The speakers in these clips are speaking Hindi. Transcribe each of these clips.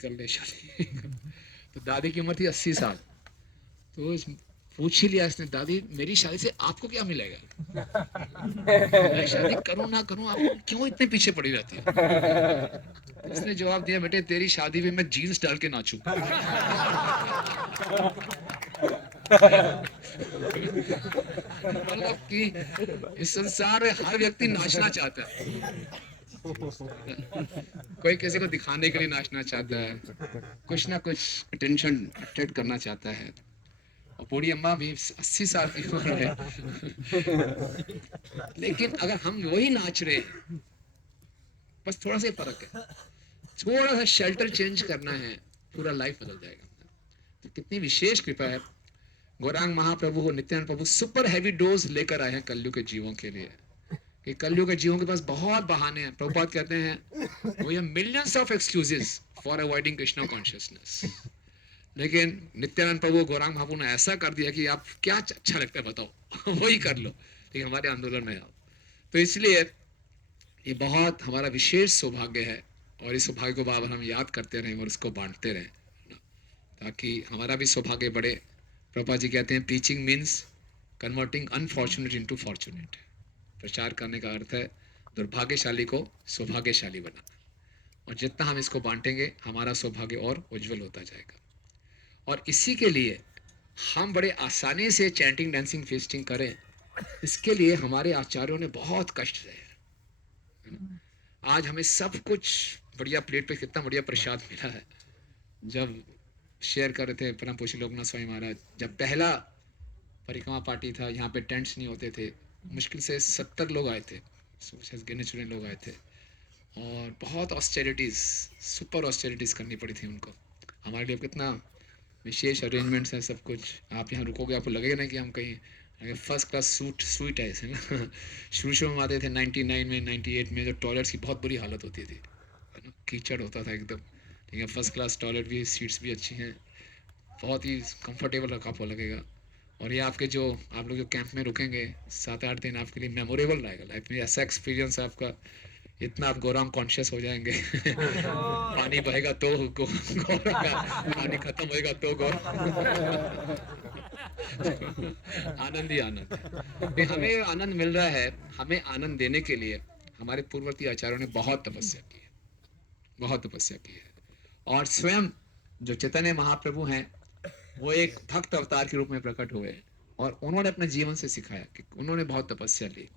कर ले शादी। तो दादी की उम्र थी 80 साल। तो पूछ ही लिया इसने, दादी मेरी शादी से आपको क्या मिलेगा? मैं शादी करूं ना करूं, आप क्यों इतने पीछे पड़ी रहती है? तो इसने जवाब दिया, बेटे तेरी शादी में मैं जीन्स डाल के नाचूं। मतलब कि इस संसार में हर व्यक्ति नाचना चाहता है। कोई किसी को दिखाने के लिए नाचना चाहता है, कुछ ना कुछ अटेंशन अट्रैक्ट करना चाहता है। और बूढ़ी अम्मा भी 80 साल की उम्र है, लेकिन अगर हम वही नाच रहे हैं, बस थोड़ा सा फर्क है, थोड़ा सा शेल्टर चेंज करना है, पूरा लाइफ बदल जाएगा। तो कितनी विशेष कृपा है गौरांग महाप्रभु हो, नित्यानंद प्रभु सुपर हैवी डोज लेकर आए हैं कलयुग के जीवों के लिए। कि कलयुग के जीवों के पास बहुत बहाने हैं। प्रभुपाद कहते हैं we have millions of excuses for avoiding Krishna consciousness. लेकिन नित्यानंद प्रभु गौरांग महाप्रभु ने ऐसा कर दिया कि आप क्या अच्छा लगता है बताओ, वही कर लो, लेकिन हमारे आंदोलन में आओ। तो इसलिए ये बहुत हमारा विशेष सौभाग्य है, और इस सौभाग्य को बार बार हम याद करते रहें और इसको बांटते रहें, ताकि हमारा भी सौभाग्य बढ़े। प्रभुपाद जी कहते हैं teaching means converting unfortunate into fortunate. प्रचार करने का अर्थ है दुर्भाग्यशाली को सौभाग्यशाली बनाना, और जितना हम इसको बांटेंगे हमारा सौभाग्य और उज्जवल होता जाएगा। और इसी के लिए हम बड़े आसानी से चैंटिंग डांसिंग फेस्टिंग करें, इसके लिए हमारे आचार्यों ने बहुत कष्ट सहे हैं। आज हमें सब कुछ बढ़िया प्लेट पे कितना बढ़िया प्रसाद मिला है। जब शेयर कर रहे थे परम पूज्य लोकनाथ स्वामी महाराज, जब पहला परिक्रमा पार्टी था, यहाँ पे टेंट्स नहीं होते थे, मुश्किल से 70 लोग आए थे, गिने चुने लोग आए थे, और बहुत ऑस्टेरिटीज, सुपर ऑस्टेरिटीज करनी पड़ी थी उनको। हमारे लिए कितना विशेष अरेंजमेंट्स हैं, सब कुछ। आप यहाँ रुकोगे आपको लगेगा ना कि हम कहीं फर्स्ट क्लास स्वीट है ना। शुरू शुरू में आते थे 99 में 98 में, जो टॉयलेट्स की बहुत बुरी हालत होती थी, है ना, कीचड़ होता था एकदम। ठीक है, फर्स्ट क्लास टॉयलेट भी, सीट्स भी अच्छी हैं, बहुत ही कंफर्टेबल रखा आपको लगेगा। और ये आपके जो आप लोग जो कैंप में रुकेंगे 7-8 दिन, आपके लिए मेमोरेबल रहेगा लाइफ में। ऐसा एक्सपीरियंस है आपका, इतना आप गौरांग कॉन्शियस हो जाएंगे। पानी बहेगा तो गौरांग, पानी खत्म होएगा तो गौरांग। आनंद ही आनंद है। नहीं, हमें आनंद मिल रहा है, हमें आनंद देने के लिए हमारे पूर्ववर्ती आचार्यों ने बहुत तपस्या की है, बहुत तपस्या की है। और स्वयं जो चैतन्य महाप्रभु हैं, वो एक भक्त अवतार के रूप में प्रकट हुए, और उन्होंने अपने जीवन से सिखाया कि उन्होंने बहुत तपस्या ली,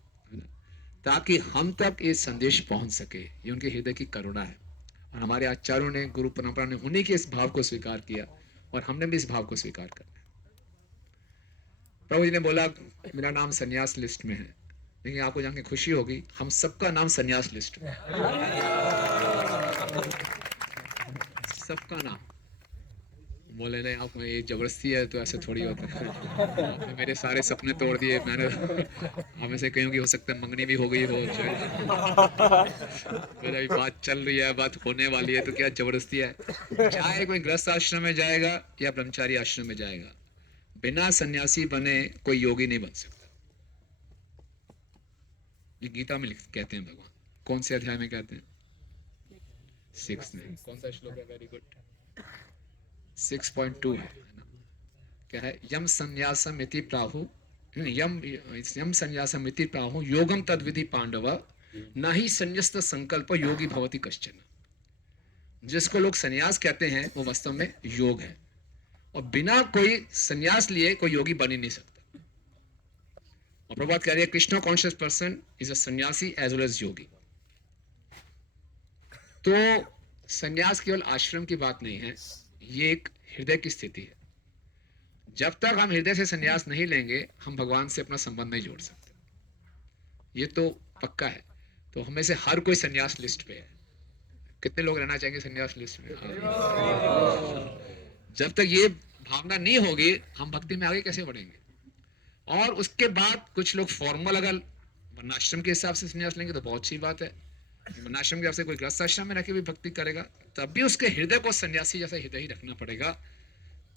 ताकि हम तक ये संदेश पहुंच सके। ये उनके हृदय की करुणा है, और हमारे आचार्यों ने, गुरु परंपरा ने उन्हीं के इस भाव को स्वीकार किया, और हमने भी इस भाव को स्वीकार करना है। प्रभु जी ने बोला मेरा नाम सन्यास लिस्ट में है, लेकिन आपको जान के खुशी होगी हम सबका नाम सन्यास लिस्ट में, सबका नाम। बोले नहीं आप, ये जबरदस्ती है तो ऐसे थोड़ी होता है। आपने मेरे सारे सपने तोड़ दिए, मैंने हमें से कहीं की हो सकता है मंगनी भी हो गई हो, फिर अभी बात चल रही है, बात होने वाली है, तो क्या जबरदस्ती है? चाहे कोई गृहस्थ आश्रम में जाएगा या ब्रह्मचारी आश्रम में जाएगा, बिना सन्यासी बने कोई योगी नहीं बन सकता। ये गीता में कहते हैं भगवान। कौन से अध्याय में कहते हैं? 6 में। कौन सा श्लोक है? वेरी गुड, 6.2 है ना? क्या है? यम संन्यासम इति प्राहु, यम संन्यासम इति प्राहु योगम तद्विधि पांडव, न ही संन्यस्त संकल्प योगी भवति कश्चन। जिसको लोग संन्यास कहते हैं वो वास्तव में योग है, और बिना कोई संन्यास लिए कोई योगी बन ही नहीं सकता। और प्रभुपाद कह रहे हैं Krishna conscious person is a सन्यासी एज वेल एज योगी। तो संन्यास केवल आश्रम की बात नहीं है, ये एक हृदय की स्थिति है। जब तक हम हृदय से संन्यास नहीं लेंगे, हम भगवान से अपना संबंध नहीं जोड़ सकते, ये तो पक्का है। तो हमें से हर कोई संन्यास लिस्ट पे है। कितने लोग रहना चाहेंगे संन्यास लिस्ट में? जब तक ये भावना नहीं होगी, हम भक्ति में आगे कैसे बढ़ेंगे? और उसके बाद कुछ लोग फॉर्मल, अगर वर्णाश्रम के हिसाब से संन्यास लेंगे तो बहुत अच्छी बात है। वर्णाश्रम के हिसाब से कोई गृहस्थ आश्रम में रह के भी भक्ति करेगा, तब भी उसके हृदय को सन्यासी जैसा हृदय ही रखना पड़ेगा,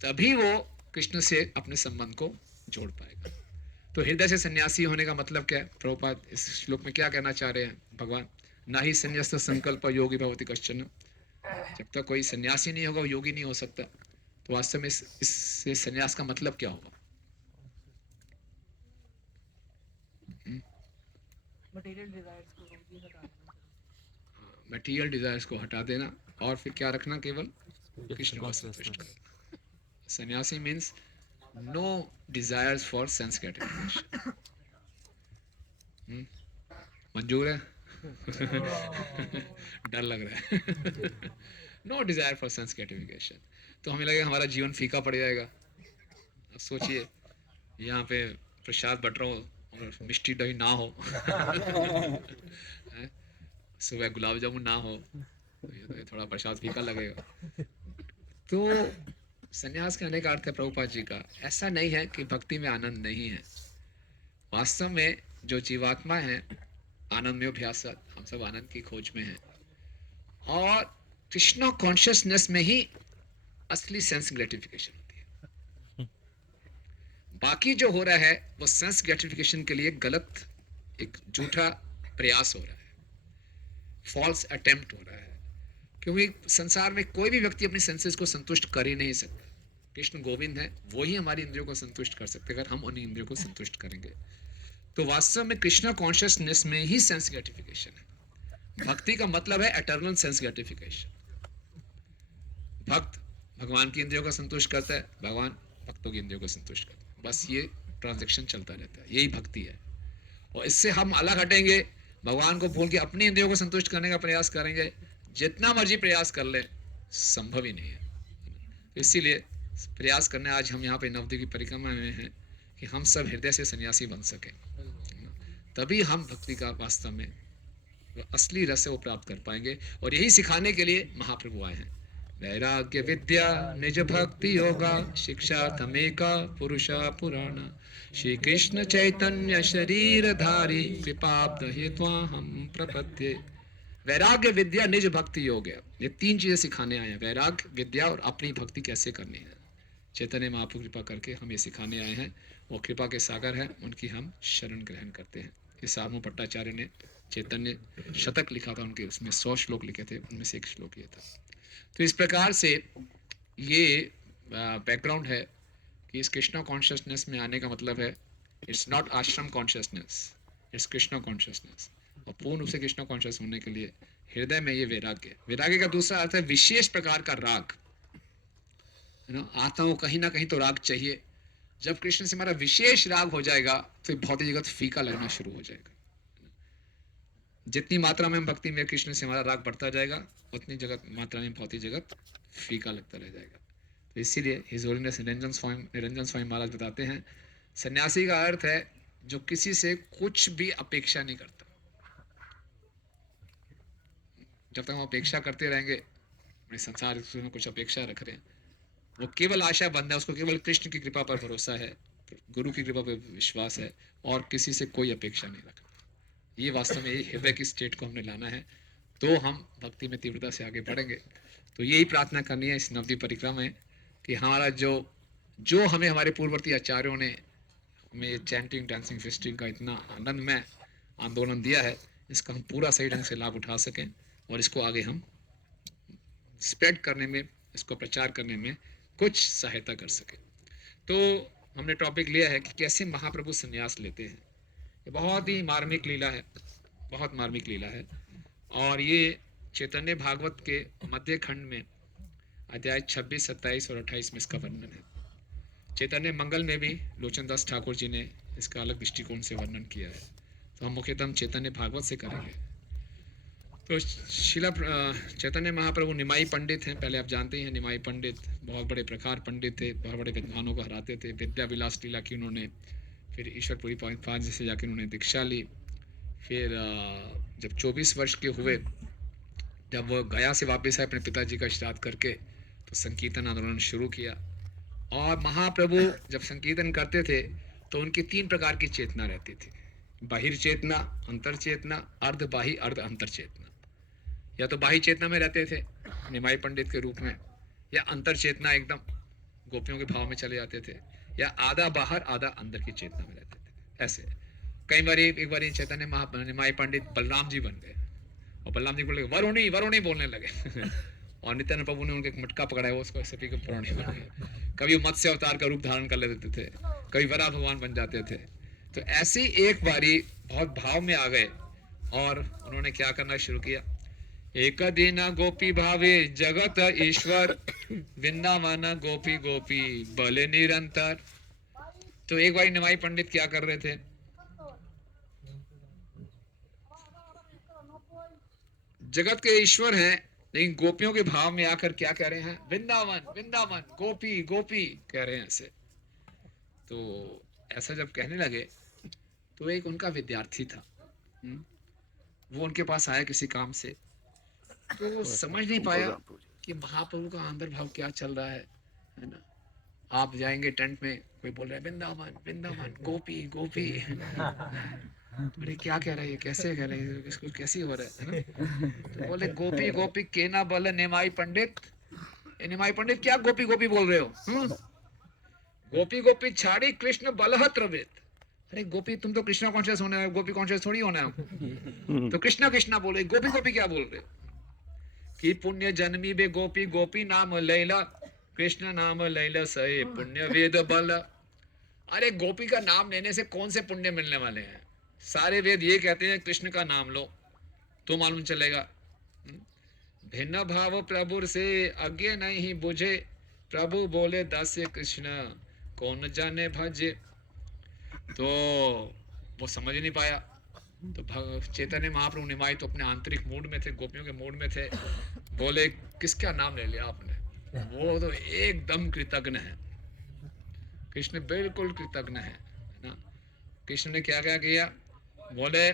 तभी वो कृष्ण से अपने संबंध को जोड़ पाएगा। तो हृदय से सन्यासी होने का मतलब क्या है? प्रभुपाद इस श्लोक में क्या कहना चाह रहे हैं भगवान? ना ही संन्यस्त संकल्प योगी भवति कश्चन, जब तक कोई सन्यासी नहीं होगा वो योगी नहीं हो सकता। तो वास्तव में इससे सन्यास का मतलब क्या होगा? मटेरियल डिजायर्स को हटा देना और फिर क्या रखना? केवल कृष्ण को संतुष्ट करना। सन्यासी means no desires for sense gratification. मंजूर है? डर लग रहा है। No desire for sense gratification. तो हमें लगेगा हमारा जीवन फीका पड़ जाएगा। अब सोचिए यहाँ पे प्रसाद बट रहा हो और मिष्टी दही ना हो, सुबह गुलाब जामुन ना हो, तो ये थोड़ा प्रसाद फीका लगेगा। तो सन्यास का अनेक अर्थ है प्रभुपाद जी का। ऐसा नहीं है कि भक्ति में आनंद नहीं है। वास्तव में जो जीवात्मा है आनंद में अभ्यास, हम सब आनंद की खोज में हैं, और कृष्णा कॉन्शियसनेस में ही असली सेंस ग्रेटिफिकेशन होती है। बाकी जो हो रहा है वो सेंस ग्रेटिफिकेशन के लिए गलत, एक झूठा प्रयास हो रहा है, फॉल्स अटेम्प्ट हो रहा है। क्योंकि संसार में कोई भी व्यक्ति अपनी सेंसेस को संतुष्ट कर ही नहीं सकता। कृष्ण गोविंद है, वो ही हमारी इंद्रियों को संतुष्ट कर सकते हैं अगर हम उन्हीं इंद्रियों को संतुष्ट करेंगे। तो वास्तव में कृष्णा कॉन्शियसनेस में ही सेंस ग्रेटिफिकेशन है। भक्ति का मतलब है एटर्नल सेंस ग्रेटिफिकेशन। भक्त भगवान की इंद्रियों को संतुष्ट करता है, भगवान भक्तों की इंद्रियों को संतुष्ट करता है। बस ये ट्रांजैक्शन चलता रहता है, यही भक्ति है। और इससे हम अलग हटेंगे, भगवान को भूल के अपनी इंद्रियों को संतुष्ट करने का प्रयास करेंगे, जितना मर्जी प्रयास कर ले संभव ही नहीं है। तो इसीलिए प्रयास करने आज हम यहाँ पे नवद्वीप की परिक्रमा में हैं कि हम सब हृदय से सन्यासी बन सकें। तभी हम भक्ति का वास्तव में असली रस है वो प्राप्त कर पाएंगे। और यही सिखाने के लिए महाप्रभु आए हैं। वैराग्य विद्या निज भक्ति योगा शिक्षा तमेका पुरुषा पुराणा श्री कृष्ण चैतन्य शरीर धारी कृपाब्ध हेत्वा हम प्रपद्ये। वैराग्य विद्या निज भक्ति योग, ये तीन चीजें सिखाने आए हैं। वैराग्य, विद्या और अपनी भक्ति कैसे करनी है। चैतन्य महाप्रभु कृपा करके हम ये सिखाने आए हैं। वो कृपा के सागर हैं, उनकी हम शरण ग्रहण करते हैं। इस सामू भट्टाचार्य ने चैतन्य शतक लिखा था, उनके उसमें 100 श्लोक लिखे थे, उनमें से एक श्लोक ये था। तो इस प्रकार से ये बैकग्राउंड है कि इस कृष्णा कॉन्शियसनेस में आने का मतलब है इट्स नॉट आश्रम कॉन्शियसनेस, इट्स कृष्णा कॉन्शियसनेस। और पूर्ण रूप से कृष्णा कॉन्शियस होने के लिए हृदय में ये वैराग्य। वैराग्य का दूसरा अर्थ है विशेष प्रकार का राग। आत्मा को कहीं ना कहीं तो राग चाहिए। जब कृष्ण से हमारा विशेष राग हो जाएगा तो भौतिक जगत फीका लगना शुरू हो जाएगा। जितनी मात्रा में हम भक्ति में कृष्ण से हमारा राग बढ़ता जाएगा, उतनी जगत मात्रा में भौतिक जगत फीका लगता रह जाएगा। तो इसीलिए हिज होलीनेस निरंजन स्वामी महाराज बताते हैं, सन्यासी का अर्थ है जो किसी से कुछ भी अपेक्षा नहीं करता। जब तक हम अपेक्षा करते रहेंगे, संसार में कुछ अपेक्षा रख रहे हैं, वो केवल आशा बंद है, उसको केवल कृष्ण की कृपा पर भरोसा है, गुरु की कृपा पर विश्वास है, और किसी से कोई अपेक्षा नहीं रखता। ये वास्तव में हृदय की स्टेट को हमने लाना है, तो हम भक्ति में तीव्रता से आगे बढ़ेंगे। तो यही प्रार्थना करनी है इस नवद्वीप परिक्रमा में कि हमारा जो हमें हमारे पूर्ववर्ती आचार्यों ने हमें चैंटिंग डांसिंग फेस्टिंग का इतना आनंदमय आंदोलन दिया है, इसका हम पूरा सही ढंग से लाभ उठा सकें और इसको आगे हम स्प्रेड करने में, इसको प्रचार करने में कुछ सहायता कर सके। तो हमने टॉपिक लिया है कि कैसे महाप्रभु संन्यास लेते हैं। ये बहुत ही मार्मिक लीला है, बहुत मार्मिक लीला है। और ये चैतन्य भागवत के मध्य खंड में अध्याय 26, 27 और 28 में इसका वर्णन है। चैतन्य मंगल में भी लोचन दास ठाकुर जी ने इसका अलग दृष्टिकोण से वर्णन किया है। तो हम मुख्यतः चैतन्य भागवत से करेंगे। तो शिला चैतन्य महाप्रभु निमाई पंडित हैं, पहले आप जानते हैं। निमाई पंडित बहुत बड़े प्रकार पंडित थे, बहुत बड़े विद्वानों को हराते थे। विद्या विलास लीला की उन्होंने, फिर ईश्वरपुरी पाद जी से जाकर उन्होंने दीक्षा ली। फिर जब 24 वर्ष के हुए, जब वो गया से वापस आए अपने पिताजी का श्राद्ध करके, तो संकीर्तन आंदोलन शुरू किया। और महाप्रभु जब संकीर्तन करते थे तो उनकी 3 प्रकार की चेतना रहती थी। बाहिर चेतना, अंतर चेतना, अर्ध बाही अर्ध अंतर चेतना। या तो बाही चेतना में रहते थे निमाई पंडित के रूप में, या अंतर चेतना एकदम गोपियों के भाव में चले जाते थे, या आधा बाहर आधा अंदर की चेतना में रहते थे। ऐसे कई बार एक बार चैतन्य निमाई पंडित बलराम जी बन गए, और बलराम जी बोले वरुणी वरुणी बोलने लगे और नित्यानंद प्रभु ने उनका एक मटका पकड़ा है, वो उसको सभी को पुरानी बनाया। कभी मत्स्य अवतार का रूप धारण कर लेते थे, कभी वराह भगवान बन जाते थे। तो ऐसी एक बारी बहुत भाव में आ गए और उन्होंने क्या करना शुरू किया। एक दिन गोपी भावे जगत ईश्वर, वृंदावन गोपी गोपी बले निरंतर। तो एक बार निमाई पंडित क्या कर रहे थे, जगत के ईश्वर हैं लेकिन गोपियों के भाव में आकर क्या कह रहे हैं, वृंदावन वृंदावन गोपी गोपी कह रहे हैं ऐसे। तो ऐसा जब कहने लगे तो एक उनका विद्यार्थी था, वो उनके पास आया किसी काम से, तो वो समझ नहीं पाया कि महाप्रभु का अंदर भाव क्या चल रहा है ना। आप जाएंगे टेंट में, कोई बोल रहा है वृंदावन वृंदावन गोपी गोपी, अरे क्या कह रहा है, कैसे कह रहे हैं, इसको कैसे हो रहा है ना। तो बोले गोपी गोपी के ना बल निमाई पंडित। निमाई पंडित क्या गोपी गोपी बोल रहे हो, गोपी गोपी छाड़ी कृष्ण बलहत रवित। अरे गोपी तुम तो कृष्णा कॉन्शियस होना है, गोपी कॉन्शियस थोड़ी होना है। तो कृष्णा कृष्णा बोले, गोपी गोपी क्या बोल रहे कि पुण्य जन्मी बे गोपी गोपी नाम लैला, कृष्ण नाम लैला सहे पुण्य वेद बल। अरे गोपी का नाम लेने से कौन से पुण्य मिलने वाले हैं, सारे वेद ये कहते हैं कृष्ण का नाम लो तो मालूम चलेगा। भिन्न भाव प्रभु से अज्ञ नहीं बुझे, प्रभु बोले दास्य कृष्ण कौन जाने भजे। तो वो समझ नहीं पाया। तो चैतन्य महाप्रभु निमाई तो अपने आंतरिक मूड में थे, गोपियों के मूड में थे। बोले किसका नाम ले लिया आपने, वो तो एकदम कृतज्ञ है, कृष्ण बिल्कुल कृतज्ञ है ना। कृष्ण ने क्या क्या किया, बोले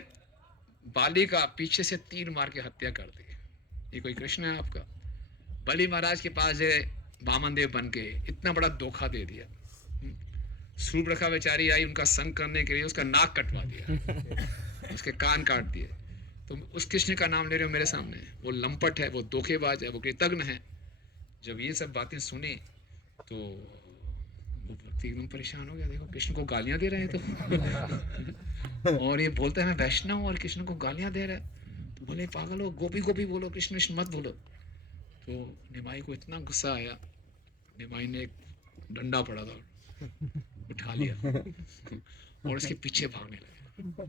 बाली का पीछे से तीर मार के हत्या कर दी। ये कोई कृष्ण है आपका, बलि महाराज के पास है वामन देव बन के इतना बड़ा धोखा दे दिया। सूर्पणखा बेचारी आई उनका संग करने के लिए, उसका नाक कटवा दिया, उसके कान काट दिए। तुम उस कृष्ण का नाम ले रहे हो मेरे सामने, वो लंपट है, वो धोखेबाज है, वो कृतज्ञ है। जब ये सब बातें सुनी तो वो व्यक्ति एकदम परेशान हो गया, देखो कृष्ण को गालियां दे रहे हैं तो और ये बोलता है मैं वैष्णव हूं और कृष्ण को गालियां दे रहा है। तो बोले पागल हो, गोपी गोपी बोलो, कृष्ण कृष्ण मत बोलो। तो निमाई को इतना गुस्सा आया, निमाई ने एक डंडा पड़ा था उठा लिया और उसके पीछे भागने लगे।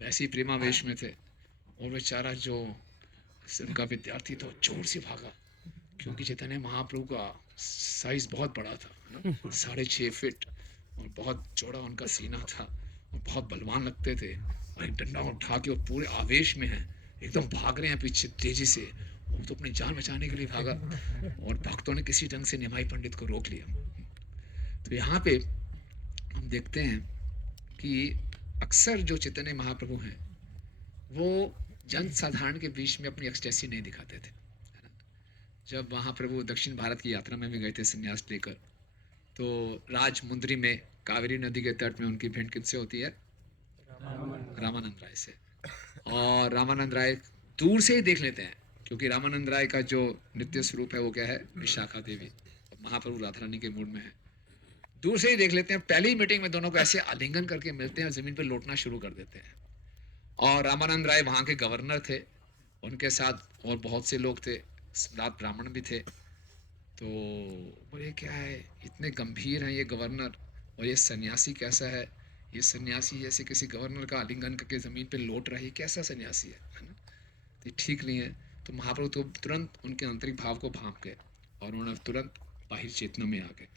वैसे ही प्रेमावेश में थे और बेचारा जो उनका विद्यार्थी था जोर से भागा, क्योंकि चैतन्य महाप्रभु का साइज बहुत बड़ा था ना, 6.5 फीट और बहुत चौड़ा उनका सीना था और बहुत बलवान लगते थे। और एक डंडा उठा के और पूरे आवेश में है, एकदम भाग रहे हैं पीछे तेजी से। वो तो अपनी जान बचाने के लिए भागा और भक्तों ने किसी ढंग से निमाई पंडित को रोक लिया। तो यहाँ पे हम देखते हैं कि अक्सर जो चैतन्य महाप्रभु हैं वो जन साधारण के बीच में अपनी एक्सटेसी नहीं दिखाते थे। जब महाप्रभु दक्षिण भारत की यात्रा में भी गए थे संन्यास लेकर, तो राजमुंद्री में कावेरी नदी के तट में उनकी भेंट किससे होती है, रामानंद राय से। और रामानंद राय दूर से ही देख लेते हैं, क्योंकि रामानंद राय का जो नित्य स्वरूप है वो क्या है, विशाखा देवी। महाप्रभु राधा रानी के मूड में है, दूर से ही देख लेते हैं। पहली मीटिंग में दोनों को ऐसे आलिंगन करके मिलते हैं, जमीन पर लौटना शुरू कर देते हैं। और रामानंद राय वहाँ के गवर्नर थे, उनके साथ और बहुत से लोग थे, सम्राट ब्राह्मण भी थे। तो बोले क्या है, इतने गंभीर हैं ये गवर्नर और ये सन्यासी कैसा है, ये सन्यासी जैसे किसी गवर्नर का आलिंगन करके ज़मीन पे लौट रहा है, कैसा सन्यासी है ना, तो ठीक नहीं है। तो महाप्रभु तो तुरंत उनके आंतरिक भाव को भांप गए और उन्होंने तुरंत बाहिर चेतना में आ गए।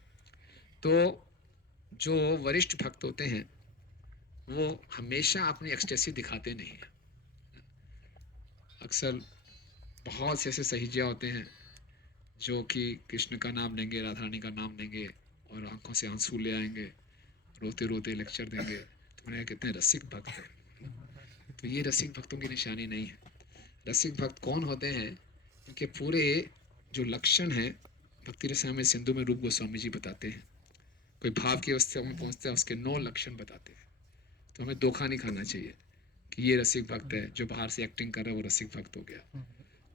तो जो वरिष्ठ भक्त होते हैं वो हमेशा अपनी एक्सटेसी दिखाते नहीं हैं। अक्सर बहुत से ऐसे सहीजिया होते हैं जो कि कृष्ण का नाम लेंगे, राधा रानी का नाम लेंगे और आंखों से आंसू ले आएंगे, रोते रोते लेक्चर देंगे। तो उन्हें कितने रसिक भक्त हैं। तो ये रसिक भक्तों की निशानी नहीं है। रसिक भक्त कौन होते हैं, इनके पूरे जो लक्षण हैं भक्ति रसायन सिंधु में रूप गोस्वामी जी बताते हैं। कोई भाव की अवस्था में पहुंचता है उसके 9 लक्षण बताते हैं। तो हमें धोखा नहीं खाना चाहिए कि ये रसिक भक्त है, जो बाहर से एक्टिंग कर रहा है वो रसिक भक्त हो गया।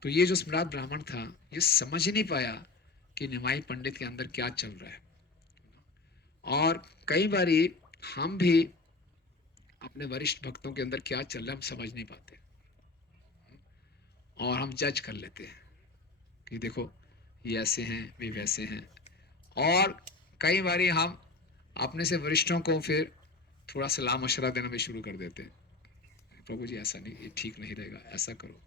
तो ये जो सम्राट ब्राह्मण था ये समझ ही नहीं पाया कि निमाई पंडित के अंदर क्या चल रहा है। और कई बारी हम भी अपने वरिष्ठ भक्तों के अंदर क्या चल रहा है हम समझ नहीं पाते और हम जज कर लेते हैं कि देखो ये ऐसे हैं, वे वैसे हैं। और कई बारी हम अपने से वरिष्ठों को फिर थोड़ा सलाह मशवरा देना भी शुरू कर देते हैं, प्रभु जी ऐसा नहीं, ये ठीक नहीं रहेगा, ऐसा करो,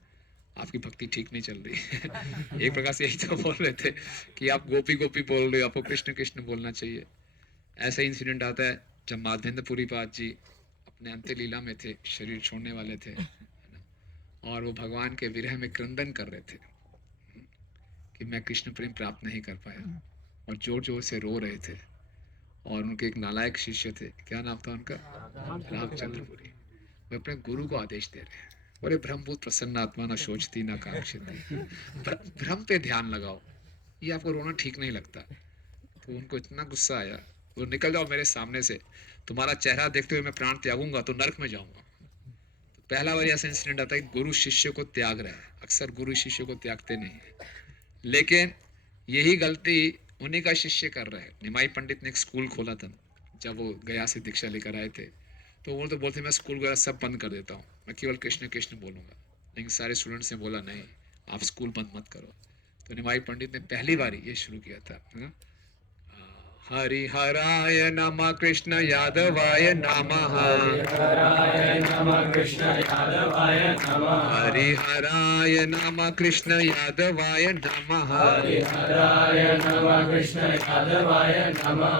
आपकी भक्ति ठीक नहीं चल रही है। एक प्रकार से यही तो बोल रहे थे कि आप गोपी गोपी बोल रहे हो, आपको कृष्ण कृष्ण बोलना चाहिए। ऐसा इंसिडेंट आता है जब माधवेंद्रपुरी पाद जी अपने अंत्य लीला में थे, शरीर छोड़ने वाले थे, और वो भगवान के विरह में क्रंदन कर रहे थे कि मैं कृष्ण प्रेम प्राप्त नहीं कर पाया, और जोर जोर से रो रहे थे। और उनके एक नालायक शिष्य थे, क्या नाम था उनका, रामचंद्रपुरी, वो अपने गुरु को आदेश दे रहे हैं, बोले ब्रह्मभूत प्रसन्न आत्मा न सोचती न कांक्षती, भ्रम पे ध्यान लगाओ, ये आपको रोना ठीक नहीं लगता। तो उनको इतना गुस्सा आया, वो निकल जाओ मेरे सामने से, तुम्हारा चेहरा देखते हुए मैं प्राण त्यागूंगा तो नरक में जाऊंगा। तो पहला बार ऐसा इंसिडेंट आता है कि गुरु शिष्य को त्याग रहा है, अक्सर गुरु शिष्य को त्यागते नहीं है, लेकिन यही गलती उन्हीं का शिष्य कर रहा है। निमाई पंडित ने एक स्कूल खोला था जब वो गया से दीक्षा लेकर आए थे, तो वो तो बोलते मैं स्कूल वगैरह सब बंद कर देता हूँ, मैं केवल कृष्ण कृष्ण बोलूंगा। लेकिन सारे स्टूडेंट्स ने बोला नहीं, आप स्कूल बंद मत करो। तो निमाई पंडित ने पहली बार ये शुरू किया था, हरिहराय नमः कृष्ण यादवाय नमः, हराय नमः कृष्ण यादवाय नमः, हरिहराय नमः कृष्ण यादवाय नमः, हरिहराय नमः कृष्ण यादवाय नमः,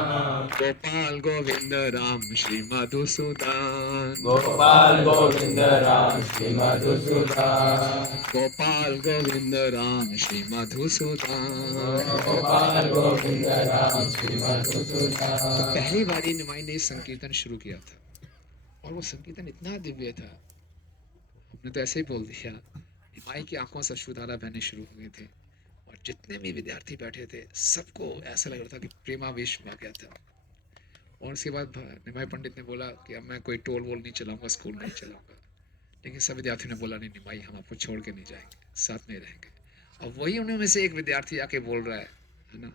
गोपाल गोविंद राम श्री मधुसूदन, गोपाल गोविंद राम श्री मधुसूदन, गोपाल गोविंद राम श्री मधुसूदन। गोपाल गोविंद राम श्री तो मधुसूदन। पहली बारी निमाई ने संकीर्तन शुरू किया था, और वो संकीर्तन इतना दिव्य था, हमने तो ऐसे ही बोल दिया, निमाई की आंखों से अश्रुधारा बहने शुरू हो गए थे, और जितने भी विद्यार्थी बैठे थे सबको ऐसा लग रहा था कि प्रेमावेश आ गया था। और उसके बाद निमाई पंडित ने बोला कि अब मैं कोई टोल वोल नहीं चलाऊंगा, स्कूल नहीं चलाऊंगा। लेकिन सब विद्यार्थियों ने बोला नहीं निमाई, हम आपको छोड़ के नहीं जाएंगे, साथ में रहेंगे। और वही उन्हीं में से एक विद्यार्थी आके बोल रहा है ना,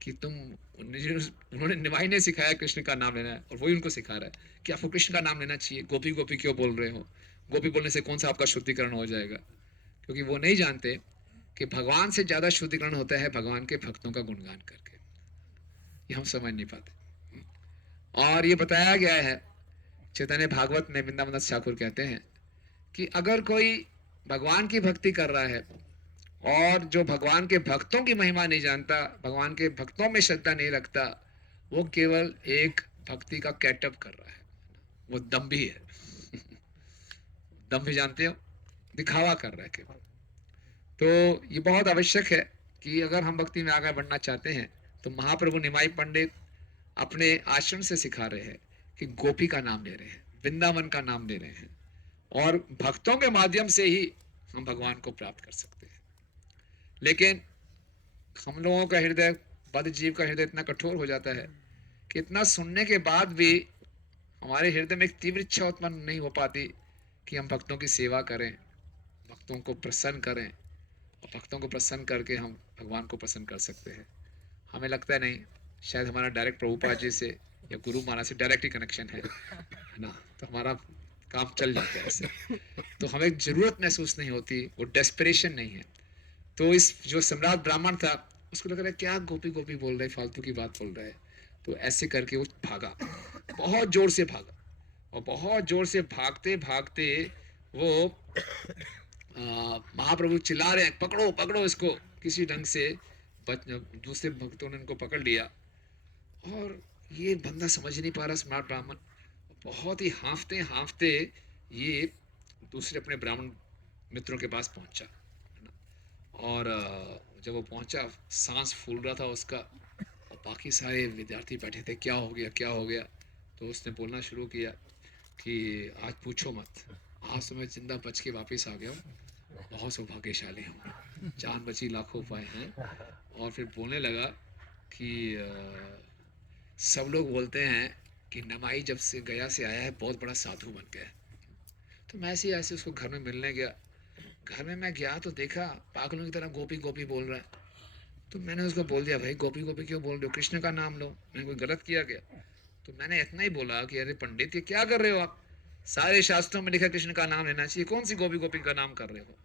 कि उन्होंने निमाई ने सिखाया कृष्ण का नाम लेना है, और वही उनको सिखा रहा है कि आपको कृष्ण का नाम लेना चाहिए, गोपी गोपी क्यों बोल रहे हो, गोपी बोलने से कौन सा आपका शुद्धिकरण हो जाएगा। क्योंकि वो नहीं जानते कि भगवान से ज्यादा शुद्धिकरण होता है भगवान के भक्तों का गुणगान करके, ये हम समझ नहीं पाते। और ये बताया गया है चैतन्य भागवत में, वृंदावन दास ठाकुर कहते हैं कि अगर कोई भगवान की भक्ति कर रहा है और जो भगवान के भक्तों की महिमा नहीं जानता, भगवान के भक्तों में श्रद्धा नहीं रखता, वो केवल एक भक्ति का कैटअप कर रहा है, वो दम्भी है। दम्भी जानते हो, दिखावा कर रहा है केवल। तो ये बहुत आवश्यक है कि अगर हम भक्ति में आगे बढ़ना चाहते हैं, तो महाप्रभु निमाई पंडित अपने आश्रम से सिखा रहे हैं कि गोपी का नाम ले रहे हैं, वृंदावन का नाम ले रहे हैं, और भक्तों के माध्यम से ही हम भगवान को प्राप्त कर सकते हैं। लेकिन हम लोगों का हृदय, बद्ध जीव का हृदय इतना कठोर हो जाता है कि इतना सुनने के बाद भी हमारे हृदय में एक तीव्र इच्छा उत्पन्न नहीं हो पाती कि हम भक्तों की सेवा करें, भक्तों को प्रसन्न करें, और भक्तों को प्रसन्न करके हम भगवान को प्रसन्न कर सकते हैं। हमें लगता है नहीं, शायद हमारा डायरेक्ट प्रभुपाद जी से या गुरु महाराज से डायरेक्ट ही कनेक्शन है ना, तो हमारा काम चल जाता है ऐसे। तो हमें जरूरत महसूस नहीं होती, वो डेस्परेशन नहीं है। तो इस जो सम्राट ब्राह्मण था, उसको लग रहा है क्या गोपी गोपी बोल रहे, फालतू की बात बोल रहा है। तो ऐसे करके वो भागा, बहुत जोर से भागा, और बहुत जोर से भागते भागते वो महाप्रभु चिल्ला रहे हैं पकड़ो पकड़ो इसको, किसी ढंग से दूसरे भक्तों ने उनको पकड़ लिया, और ये बंदा समझ नहीं पा रहा स्मार्ट ब्राह्मण, बहुत ही हांफते हांफते ये दूसरे अपने ब्राह्मण मित्रों के पास पहुंचा, है ना। और जब वो पहुंचा, सांस फूल रहा था उसका, और बाकी सारे विद्यार्थी बैठे थे, क्या हो गया क्या हो गया। तो उसने बोलना शुरू किया कि आज पूछो मत, आज तो मैं जिंदा बच के वापस आ गया हूँ, बहुत सौभाग्यशाली हूँ, जान बची लाखों उपाय हैं। और फिर बोलने लगा कि सब लोग बोलते हैं कि नमाई जब से गया से आया है बहुत बड़ा साधु बन गया है। तो मैं ऐसे ऐसे उसको घर में मिलने गया, घर में मैं गया तो देखा पागलों की तरह गोपी गोपी बोल रहा है। तो मैंने उसको बोल दिया, भाई गोपी गोपी क्यों बोल रहे हो, कृष्ण का नाम लो, मैंने कोई गलत किया क्या। तो मैंने इतना ही बोला कि अरे पंडित ये क्या कर रहे हो आप, सारे शास्त्रों में लिखा कृष्ण का नाम लेना चाहिए, कौन सी गोपी गोपी का नाम कर रहे हो।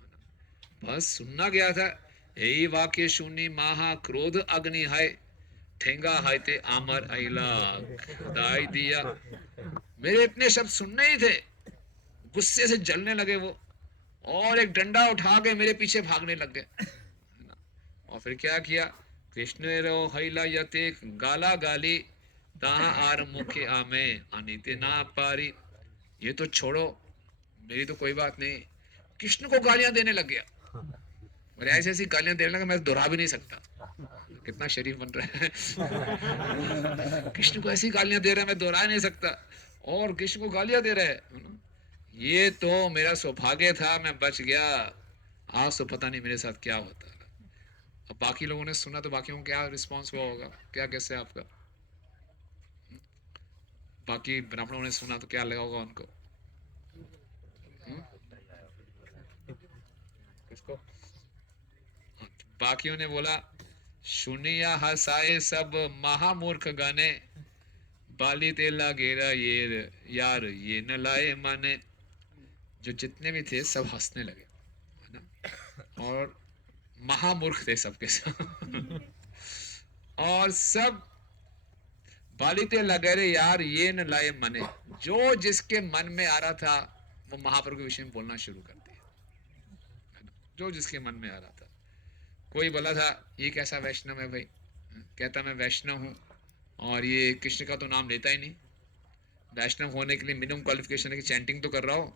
बस सुनना गया था, यही वाक्य सुनी महा क्रोध अग्नि है, ठेंगा है ते अमर अला दाई दिया। मेरे इतने शब्द सुनने ही थे, गुस्से से जलने लगे वो, और एक डंडा उठा के मेरे पीछे भागने लग गए। और फिर क्या किया, कृष्ण रो हैला यते गाला गाली तहा आर मुखे आमे अनिते ना पारी। ये तो छोड़ो, मेरी तो कोई बात नहीं, कृष्ण को गालियां देने लग गया। और ऐसी ऐसी गालियां देने लगा, मैं दोहरा भी नहीं सकता। कितना शरीफ बन रहा है। कृष्ण को ऐसी गालियां दे रहा है, मैं दोहरा नहीं सकता, और कृष्ण को गालियां दे रहा है। ये तो मेरा सौभाग्य था, मैं बच गया। आज तो पता नहीं मेरे साथ क्या होता। अब बाकी लोगों ने सुना तो बाकियों को क्या रिस्पॉन्स हुआ होगा, क्या कैसे आपका? बाकी ब्राह्मणों ने सुना तो क्या लगा होगा उनको? हम्म? किसको? बाकियों ने बोला, सुनिया हसाए सब महामूर्ख गाने, बाली तेला गेरा ये यार ये न लाए माने। जो जितने भी थे सब हंसने लगे, है ना? और महामूर्ख थे सबके सब। और सब बाली तेला गेरे यार ये न लाए माने। जो जिसके मन में आ रहा था वो महाप्रभु के विषय में बोलना शुरू कर दिया, है ना? जो जिसके मन में आ रहा था। कोई बोला था ये कैसा वैष्णव है भाई, कहता मैं वैष्णव हूँ और ये कृष्ण का तो नाम लेता ही नहीं। वैष्णव होने के लिए मिनिमम क्वालिफिकेशन है कि चैंटिंग तो कर रहा हो,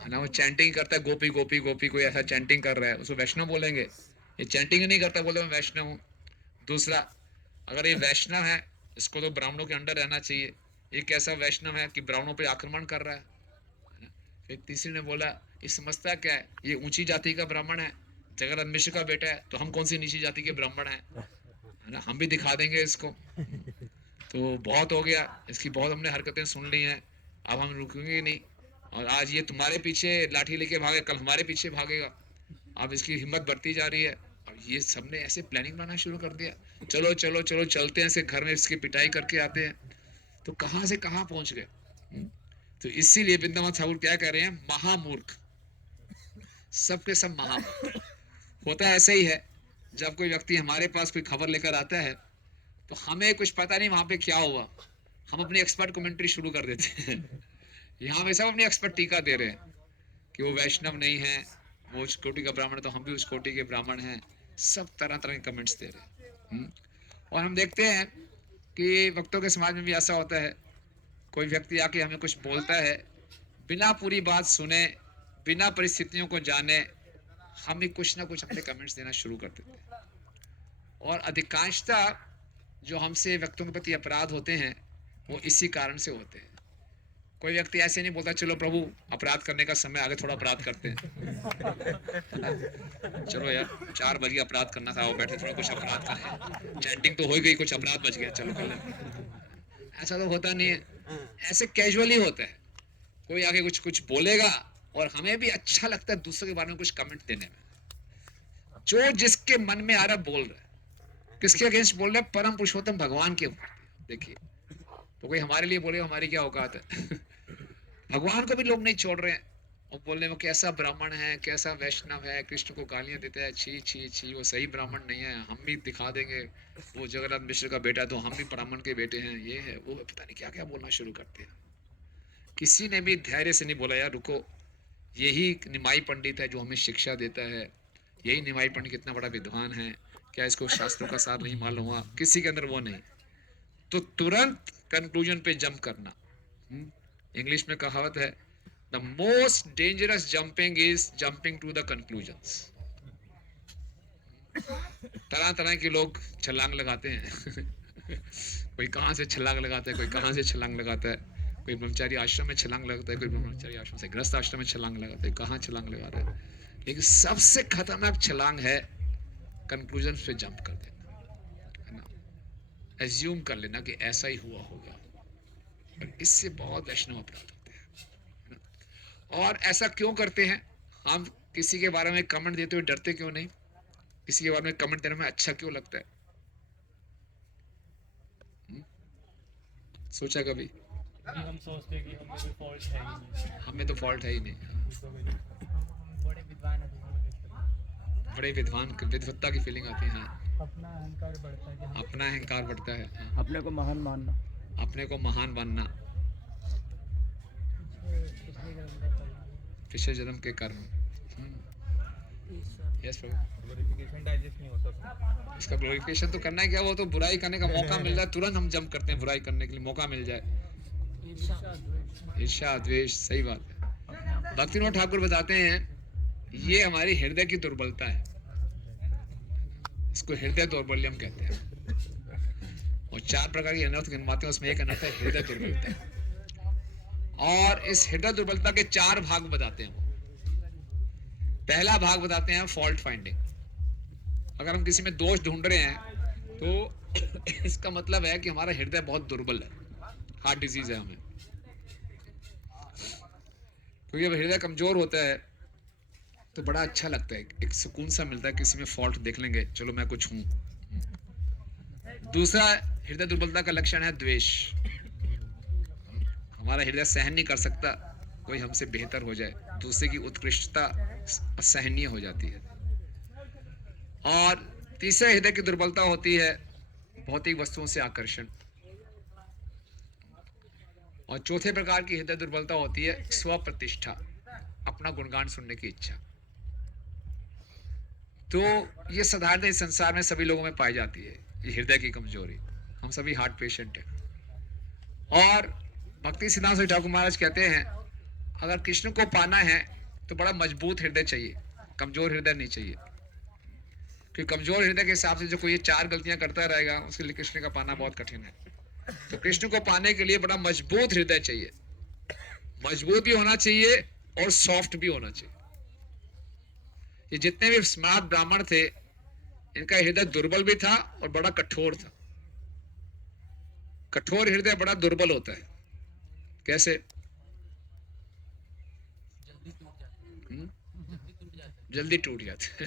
है ना? वो चैंटिंग करता है, गोपी गोपी गोपी, कोई ऐसा चैंटिंग कर रहा है उसको वैष्णव बोलेंगे? ये चैंटिंग नहीं करता, बोलते मैं वैष्णव हूँ। दूसरा, अगर ये वैष्णव है इसको तो ब्राह्मणों के अंडर रहना चाहिए, ये कैसा वैष्णव है कि ब्राह्मणों पे आक्रमण कर रहा है ना? फिर तीसरे ने बोला ये समझता क्या है, ये ऊंची जाति का ब्राह्मण है, जगन्नाथ मिश्र का बेटा है, तो हम कौन सी नीची जाति के ब्राह्मण हैं, है ना? हम भी दिखा देंगे इसको। तो बहुत हो गया, इसकी बहुत हमने हरकतें सुन ली हैं, अब हम रुकेंगे नहीं। और आज ये तुम्हारे पीछे लाठी लेके भागे, कल हमारे पीछे भागेगा। अब इसकी हिम्मत बढ़ती जा रही है। अब ये सबने ऐसे प्लानिंग बनाना शुरू कर दिया, चलो चलो चलो चलते हैं, इसके घर में इसकी पिटाई करके आते हैं। तो कहाँ से कहाँ पहुंच गए। तो इसीलिए वृंदावन ठाकुर क्या कह रहे हैं, महामूर्ख, सबके सब महामूर्ख। होता ऐसा ही है, जब कोई व्यक्ति हमारे पास कोई खबर लेकर आता है तो हमें कुछ पता नहीं वहां पे क्या हुआ, हम अपनी एक्सपर्ट कमेंट्री शुरू कर देते हैं। यहाँ पे सब अपनी एक्सपर्ट टीका दे रहे हैं कि वो वैष्णव नहीं है, वो उस कोटि का ब्राह्मण है तो हम भी उस कोटि के ब्राह्मण हैं। सब तरह तरह के कमेंट्स दे रहे हैं। और हम देखते हैं कि भक्तों के समाज में भी ऐसा होता है, कोई व्यक्ति आके हमें कुछ बोलता है, बिना पूरी बात सुने, बिना परिस्थितियों को जाने, हम भी कुछ ना कुछ अपने कमेंट्स देना शुरू कर देते हैं। और अधिकांशतः जो हमसे व्यक्तियों के प्रति अपराध होते हैं वो इसी कारण से होते हैं। कोई व्यक्ति ऐसे नहीं बोलता चलो प्रभु अपराध करने का समय आगे, थोड़ा अपराध करते हैं। चलो यार 4 बजे अपराध करना था, वो बैठे थोड़ा कुछ अपराध करें, चैंटिंग तो हो गई, कुछ अपराध बच गया, चलो कर लें। ऐसा तो होता नहीं है, ऐसे कैजुअली होता है। कोई आगे कुछ कुछ बोलेगा और हमें भी अच्छा लगता है दूसरों के बारे में कुछ कमेंट देने में। जो जिसके मन में आ रहा बोल रहा है, किसके अगेंस्ट बोल रहे हैं, परम पुरुषोत्तम भगवान के। देखिए, तो कोई हमारे लिए बोले हमारी क्या औकात है। भगवान को भी लोग नहीं छोड़ रहे हैं और बोल रहे हैं वो कैसा ब्राह्मण है, कैसा वैष्णव है, कृष्ण को गालियां देता है, छी छी छी, वो सही ब्राह्मण नहीं है, हम भी दिखा देंगे, वो जगन्नाथ मिश्र का बेटा तो हम भी ब्राह्मण के बेटे हैं, ये है वो है, पता नहीं क्या क्या बोलना शुरू करते हैं। किसी ने भी धैर्य से नहीं बोला यार रुको, यही निमाई पंडित है जो हमें शिक्षा देता है, यही निमाई पंडित कितना बड़ा विद्वान है, क्या इसको शास्त्रों का सार नहीं मालूम हुआ? किसी के अंदर वो नहीं। तो तुरंत कंक्लूजन पे जंप करना। इंग्लिश में कहावत है, the most dangerous jumping is jumping to the conclusions. तरह तरह के लोग छलांग लगाते हैं। कोई कहाँ से छलांग लगाता है, कोई कहाँ से छलांग लगाता है, कोई ब्रह्मचारी आश्रम में छलांग लगाता है, कोई ब्रह्मचारी आश्रम से ग्रस्त आश्रम में छलांग लगाता है, कहाँ छलांग लगा रहा है। लेकिन सबसे खतरनाक छलांग है कंक्लूजन पे जंप कर देना, है ना? एज्यूम कर लेना कि ऐसा ही हुआ होगा। और इससे बहुत वैष्णव अपराध होते हैं, है ना? और ऐसा क्यों करते हैं? हम किसी के बारे में कमेंट देते हुए डरते क्यों नहीं? किसी के बारे में कमेंट देने में अच्छा क्यों लगता है? सोचा कभी? हम सोचते हैं कि हमें कोई फॉल्ट है ही नहीं। हमें तो फॉल्ट है ही नहीं। हम बड़े विद्वान हैं, बड़े विद्वत्ता की फीलिंग आती है। हाँ, अपना अहंकार बढ़ता है कि हम अपना अहंकार बढ़ता है। हाँ, अपने को महान मानना। अपने को महान मानना, पिछले जन्म का कर्म। पिछले जन्म के कर्म। यस प्रभु, ग्लोरिफिकेशन डाइजेस्ट नहीं होता। इसका ग्लोरिफिकेशन तो करना है क्या, वो तो बुराई करने का मौका मिल रहा है, तुरंत हम जंप करते हैं बुराई करने के लिए, मौका मिल जाए। ईर्ष्या द्वेष, सही बात है। भक्तिविनोद ठाकुर बताते हैं ये हमारी हृदय की दुर्बलता है, इसको हृदय दौर्बल्यम कहते हैं। और 4 प्रकार की अनर्थ गिनवाते हैं, उसमें एक अनर्थ है हृदय दुर्बलता। और इस हृदय दुर्बलता के 4 भाग बताते हैं। पहला भाग बताते हैं फॉल्ट फाइंडिंग। अगर हम किसी में दोष ढूंढ रहे हैं तो इसका मतलब है कि हमारा हृदय बहुत दुर्बल है, हार्ट डिजीज है हमें। क्योंकि जब हृदय कमजोर होता है तो बड़ा अच्छा लगता है, एक सुकून सा मिलता है, किसी में फॉल्ट देख लेंगे, चलो मैं कुछ हूं। दूसरा हृदय दुर्बलता का लक्षण है द्वेष। हमारा हृदय सहन नहीं कर सकता कोई हमसे बेहतर हो जाए, दूसरे की उत्कृष्टता असहनीय हो जाती है। और तीसरा हृदय की दुर्बलता होती है भौतिक वस्तुओं से आकर्षण। और चौथे प्रकार की हृदय दुर्बलता होती है स्व प्रतिष्ठा, अपना गुणगान सुनने की इच्छा। तो ये साधारण इस संसार में सभी लोगों में पाई जाती है, ये हृदय की कमजोरी। हम सभी हार्ट पेशेंट हैं। और भक्ति सिद्धांत स्वामी ठाकुर महाराज कहते हैं अगर कृष्ण को पाना है तो बड़ा मजबूत हृदय चाहिए, कमजोर हृदय नहीं चाहिए। क्योंकि कमजोर हृदय के हिसाब से जो कोई ये 4 गलतियां करता रहेगा उसके लिए कृष्ण का पाना बहुत कठिन है। तो कृष्ण को पाने के लिए बड़ा मजबूत हृदय चाहिए, मजबूत भी होना चाहिए और सॉफ्ट भी होना चाहिए। ये जितने भी स्मार्ट ब्राह्मण थे इनका हृदय दुर्बल भी था और बड़ा कठोर था। कठोर हृदय बड़ा दुर्बल होता है। कैसे? जल्दी टूट जाता है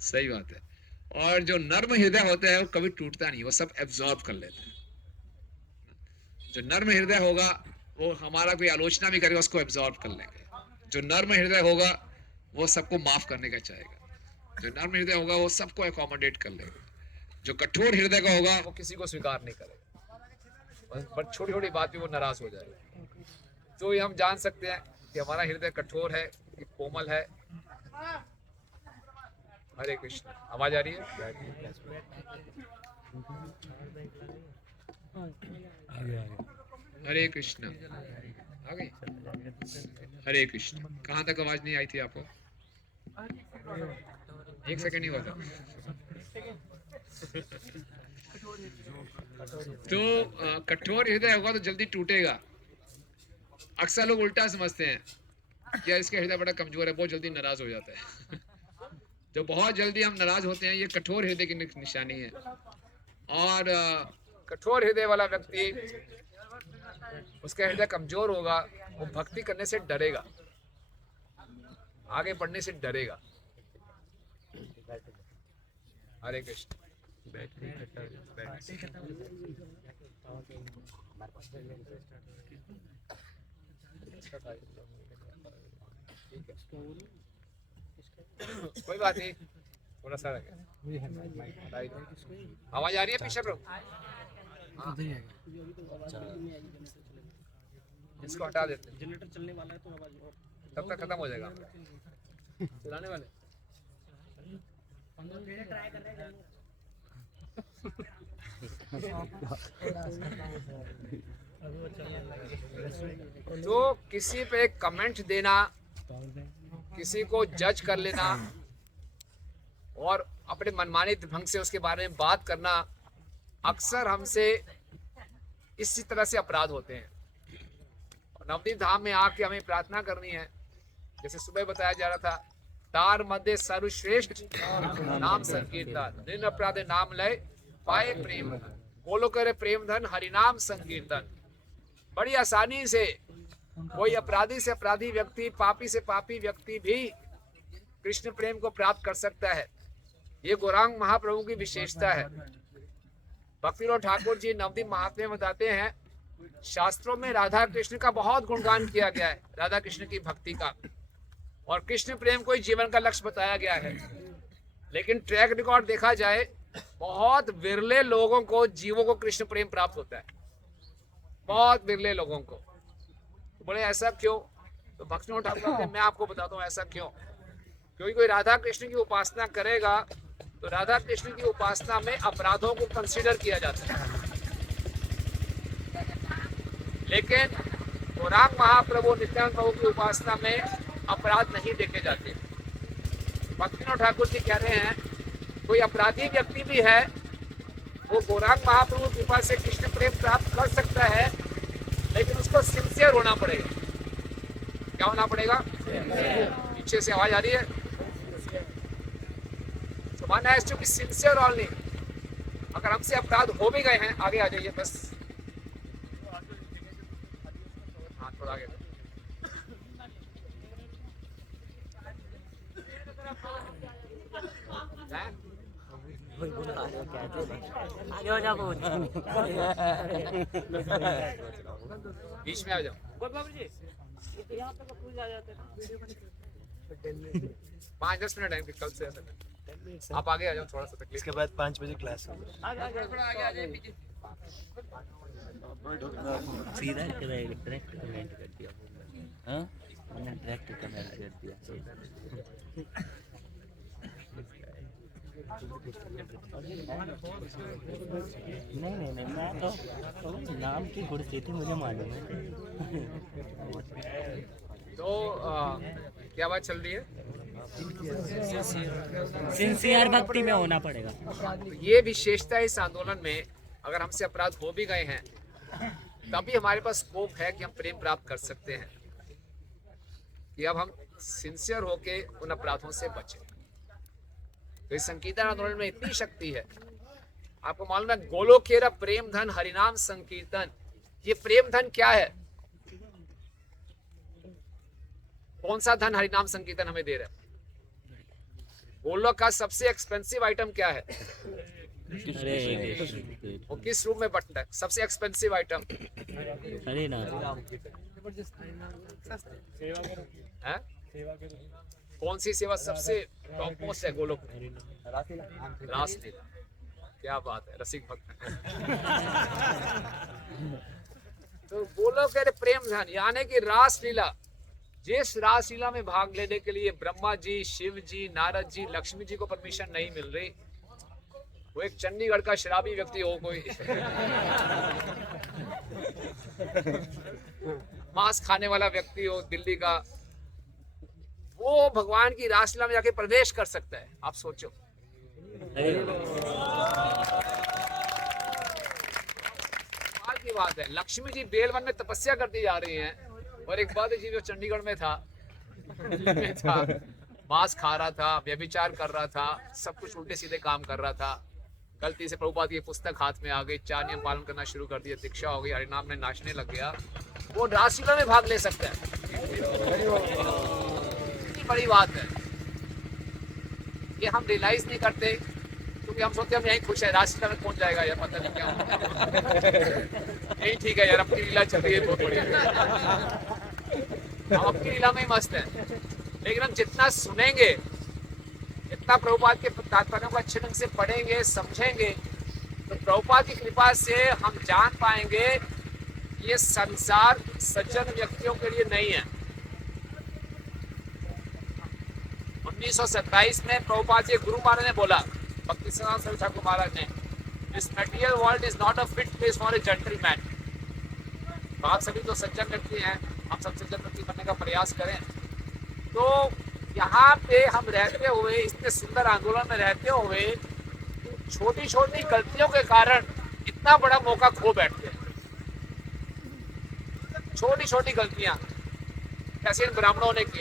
सही बात है। और जो नर्म हृदय होता है वो कभी टूटता नहीं, वो सब एब्जॉर्ब कर लेता है। जो नर्म हृदय होगा वो हमारा कोई आलोचना भी करेगा उसको एब्जॉर्ब कर लेंगे। जो नर्म हृदय होगा वो सबको माफ करने का चाहेगा। जो नर्म हृदय होगा वो सबको अकोमोडेट कर लेगा। जो कठोर हृदय का होगा वो किसी को स्वीकार नहीं करेगा, पर छोटी छोटी बात भी वो नाराज हो जाएगा। तो ये हम जान सकते हैं कि हमारा हृदय कठोर है कि कोमल है। हरे कृष्ण, आवाज आ रही है? हरे कृष्ण, आ गई? हरे कृष्ण, कहाँ तक आवाज नहीं आई थी आपको? 1 सेकंड ही हुआ था। तो कठोर हृदय होगा तो जल्दी टूटेगा। अक्सर लोग उल्टा समझते हैं क्या इसका हृदय बड़ा कमजोर है, बहुत जल्दी नाराज हो जाता है जो बहुत जल्दी हम नाराज होते हैं ये कठोर हृदय की निशानी है। और कठोर हृदय वाला व्यक्ति, उसका हृदय कमजोर होगा, वो भक्ति करने से डरेगा, आगे बढ़ने से डरेगा। हरे कृष्ण। कोई बात नहीं, थोड़ा सा आवाज आ रही है पीछे प्रभु? इसको हटा देते हैं, जनरेटर चलने वाला है तो आवाज तब तक खत्म हो जाएगा। चलाने वाले ट्राई कर रहे हैं। तो किसी पे कमेंट देना, किसी को जज कर लेना और अपने मनमानी ढंग से उसके बारे में बात करना अक्सर हमसे इसी तरह से अपराध होते हैं। और नवदीप धाम में आके हमें प्रार्थना करनी है, जैसे सुबह बताया जा रहा था, तार मध्य सर्वश्रेष्ठ नाम संकीर्तन, निन अपराध नाम लय पाए प्रेम धन, बोलो करे प्रेम धन हरिनाम संकीर्तन। बड़ी आसानी से कोई अपराधी से अपराधी व्यक्ति, पापी से पापी व्यक्ति भी कृष्ण प्रेम को प्राप्त कर सकता है। ये गौरांग महाप्रभु की विशेषता है। भक्तिविनोद ठाकुर जी नवदीप महात्म्य में बताते हैं, शास्त्रों में राधा कृष्ण का बहुत गुणगान किया गया है, राधा कृष्ण की भक्ति का। और कृष्ण प्रेम को ही जीवन का लक्ष्य बताया गया है। लेकिन ट्रैक रिकॉर्ड देखा जाए, बहुत विरले लोगों को, जीवों को कृष्ण प्रेम प्राप्त होता है, बहुत विरले लोगों को। तो बोले ऐसा क्यों? तो भक्तिविनोद ठाकुर कहते हैं, मैं आपको बताता हूँ ऐसा क्यों। क्योंकि कोई राधा कृष्ण की उपासना करेगा तो राधा कृष्ण की उपासना में अपराधों को कंसीडर किया जाता है, लेकिन गौरांग महाप्रभु नित्यानंद प्रभु की उपासना में अपराध नहीं देखे जाते। भक्तिविनोद ठाकुर जी कह रहे हैं, कोई अपराधी व्यक्ति भी है, वो गौरांग महाप्रभु की कृपा से कृष्ण प्रेम प्राप्त कर सकता है, लेकिन उसको सिंसियर होना पड़ेगा। क्या होना पड़ेगा? पीछे से आवाज आ रही है। So one has to be sincere only. अगर हमसे अपराध हो भी गए हैं, आगे आ जाइए बस। हाँ, थोड़ा आगे। बीच में आ जाओ। 5-10 मिनट है कल से ऐसा। आप आगे आ जाओ थोड़ा सा तकलीफ। इसके बाद 5 बजे क्लास है। थोड़ा आगे आ जाइए पीछे। सीधा डायरेक्ट कमेंट कर दिया। हाँ, मैंने डायरेक्ट कमेंट कर दिया। नहीं, मैं तो नाम की गुड़ती थी, मुझे मालूम है। तो क्या बात चल रही है? सिंसियर भक्ति में होना पड़ेगा। तो ये विशेषता इस आंदोलन में, अगर हमसे अपराध हो भी गए हैं तभी हमारे पास स्कोप है कि हम प्रेम प्राप्त कर सकते हैं, कि अब हम सिंसियर होके उन अपराधों से बचें। तो इस संकीर्तन आंदोलन में इतनी शक्ति है। आपको मालूम है, गोलोकेरा प्रेम धन हरिनाम संकीर्तन, ये प्रेम धन क्या है? कौन सा धन हरिनाम संकीर्तन हमें दे रहा है? गोलोक का सबसे एक्सपेंसिव आइटम क्या है? वो किस रूप में बटता है? सबसे एक्सपेंसिव आइटम है? कौन सी सेवा सबसे टॉप मोस्ट है गोलोक में? रासलीला। क्या बात है, रसिक भक्त। तो गोलोक है प्रेम धन, यानी कि रासलीला। जिस रासलीला में भाग लेने के लिए ब्रह्मा जी, शिव जी, नारद जी, लक्ष्मी जी को परमिशन नहीं मिल रही, वो एक चंडीगढ़ का शराबी व्यक्ति हो, कोई मांस खाने वाला व्यक्ति हो दिल्ली का, वो भगवान की रासलीला में जाके प्रवेश कर सकता है। आप सोचो, कमाल की बात है। लक्ष्मी जी बेलवन में तपस्या करती जा रही हैं, और एक बात जी जो चंडीगढ़ में था, मांस खा रहा था, व्यभिचार कर रहा था, सब कुछ उल्टे सीधे काम कर रहा था। गलती से प्रभुपाद की पुस्तक हाथ में आ गई, 4 नियम पालन करना शुरू कर दिया, दीक्षा हो गई, हरिनाम में नाचने लग गया, वो रासलीला में भाग ले सकता है। इतनी बड़ी बात है, ये हम रियलाइज नहीं करते, क्योंकि हम सोचते हम यहीं खुश है, रासलीला में कौन जाएगा यार, पता नहीं क्या यही ठीक है यार, अपनी लीला चल रही है, बहुत बढ़िया, हम अपनी लीला में ही मस्त है। लेकिन हम जितना सुनेंगे, जितना प्रभुपाद के तात्पर्यों को अच्छे ढंग से पढ़ेंगे, समझेंगे, तो प्रभुपाद की कृपा से हम जान पाएंगे ये संसार सज्जन व्यक्तियों के लिए नहीं है। 1927 में प्रभुपाद जी गुरु महाराज ने बोला, भक्ति सिद्धांत सरस्वती ठाकुर महाराज ने, this material world is not a fit place for a gentleman. आप सभी तो सज्जन व्यक्ति हैं, हम सब सज्जन व्यक्ति बनने का प्रयास करें। तो यहाँ पे हम रहते हुए, इतने सुंदर आंदोलन में रहते हुए, छोटी छोटी गलतियों के कारण इतना बड़ा मौका खो बैठते हैं। छोटी छोटी गलतियां कैसे इन ब्राह्मणों ने की,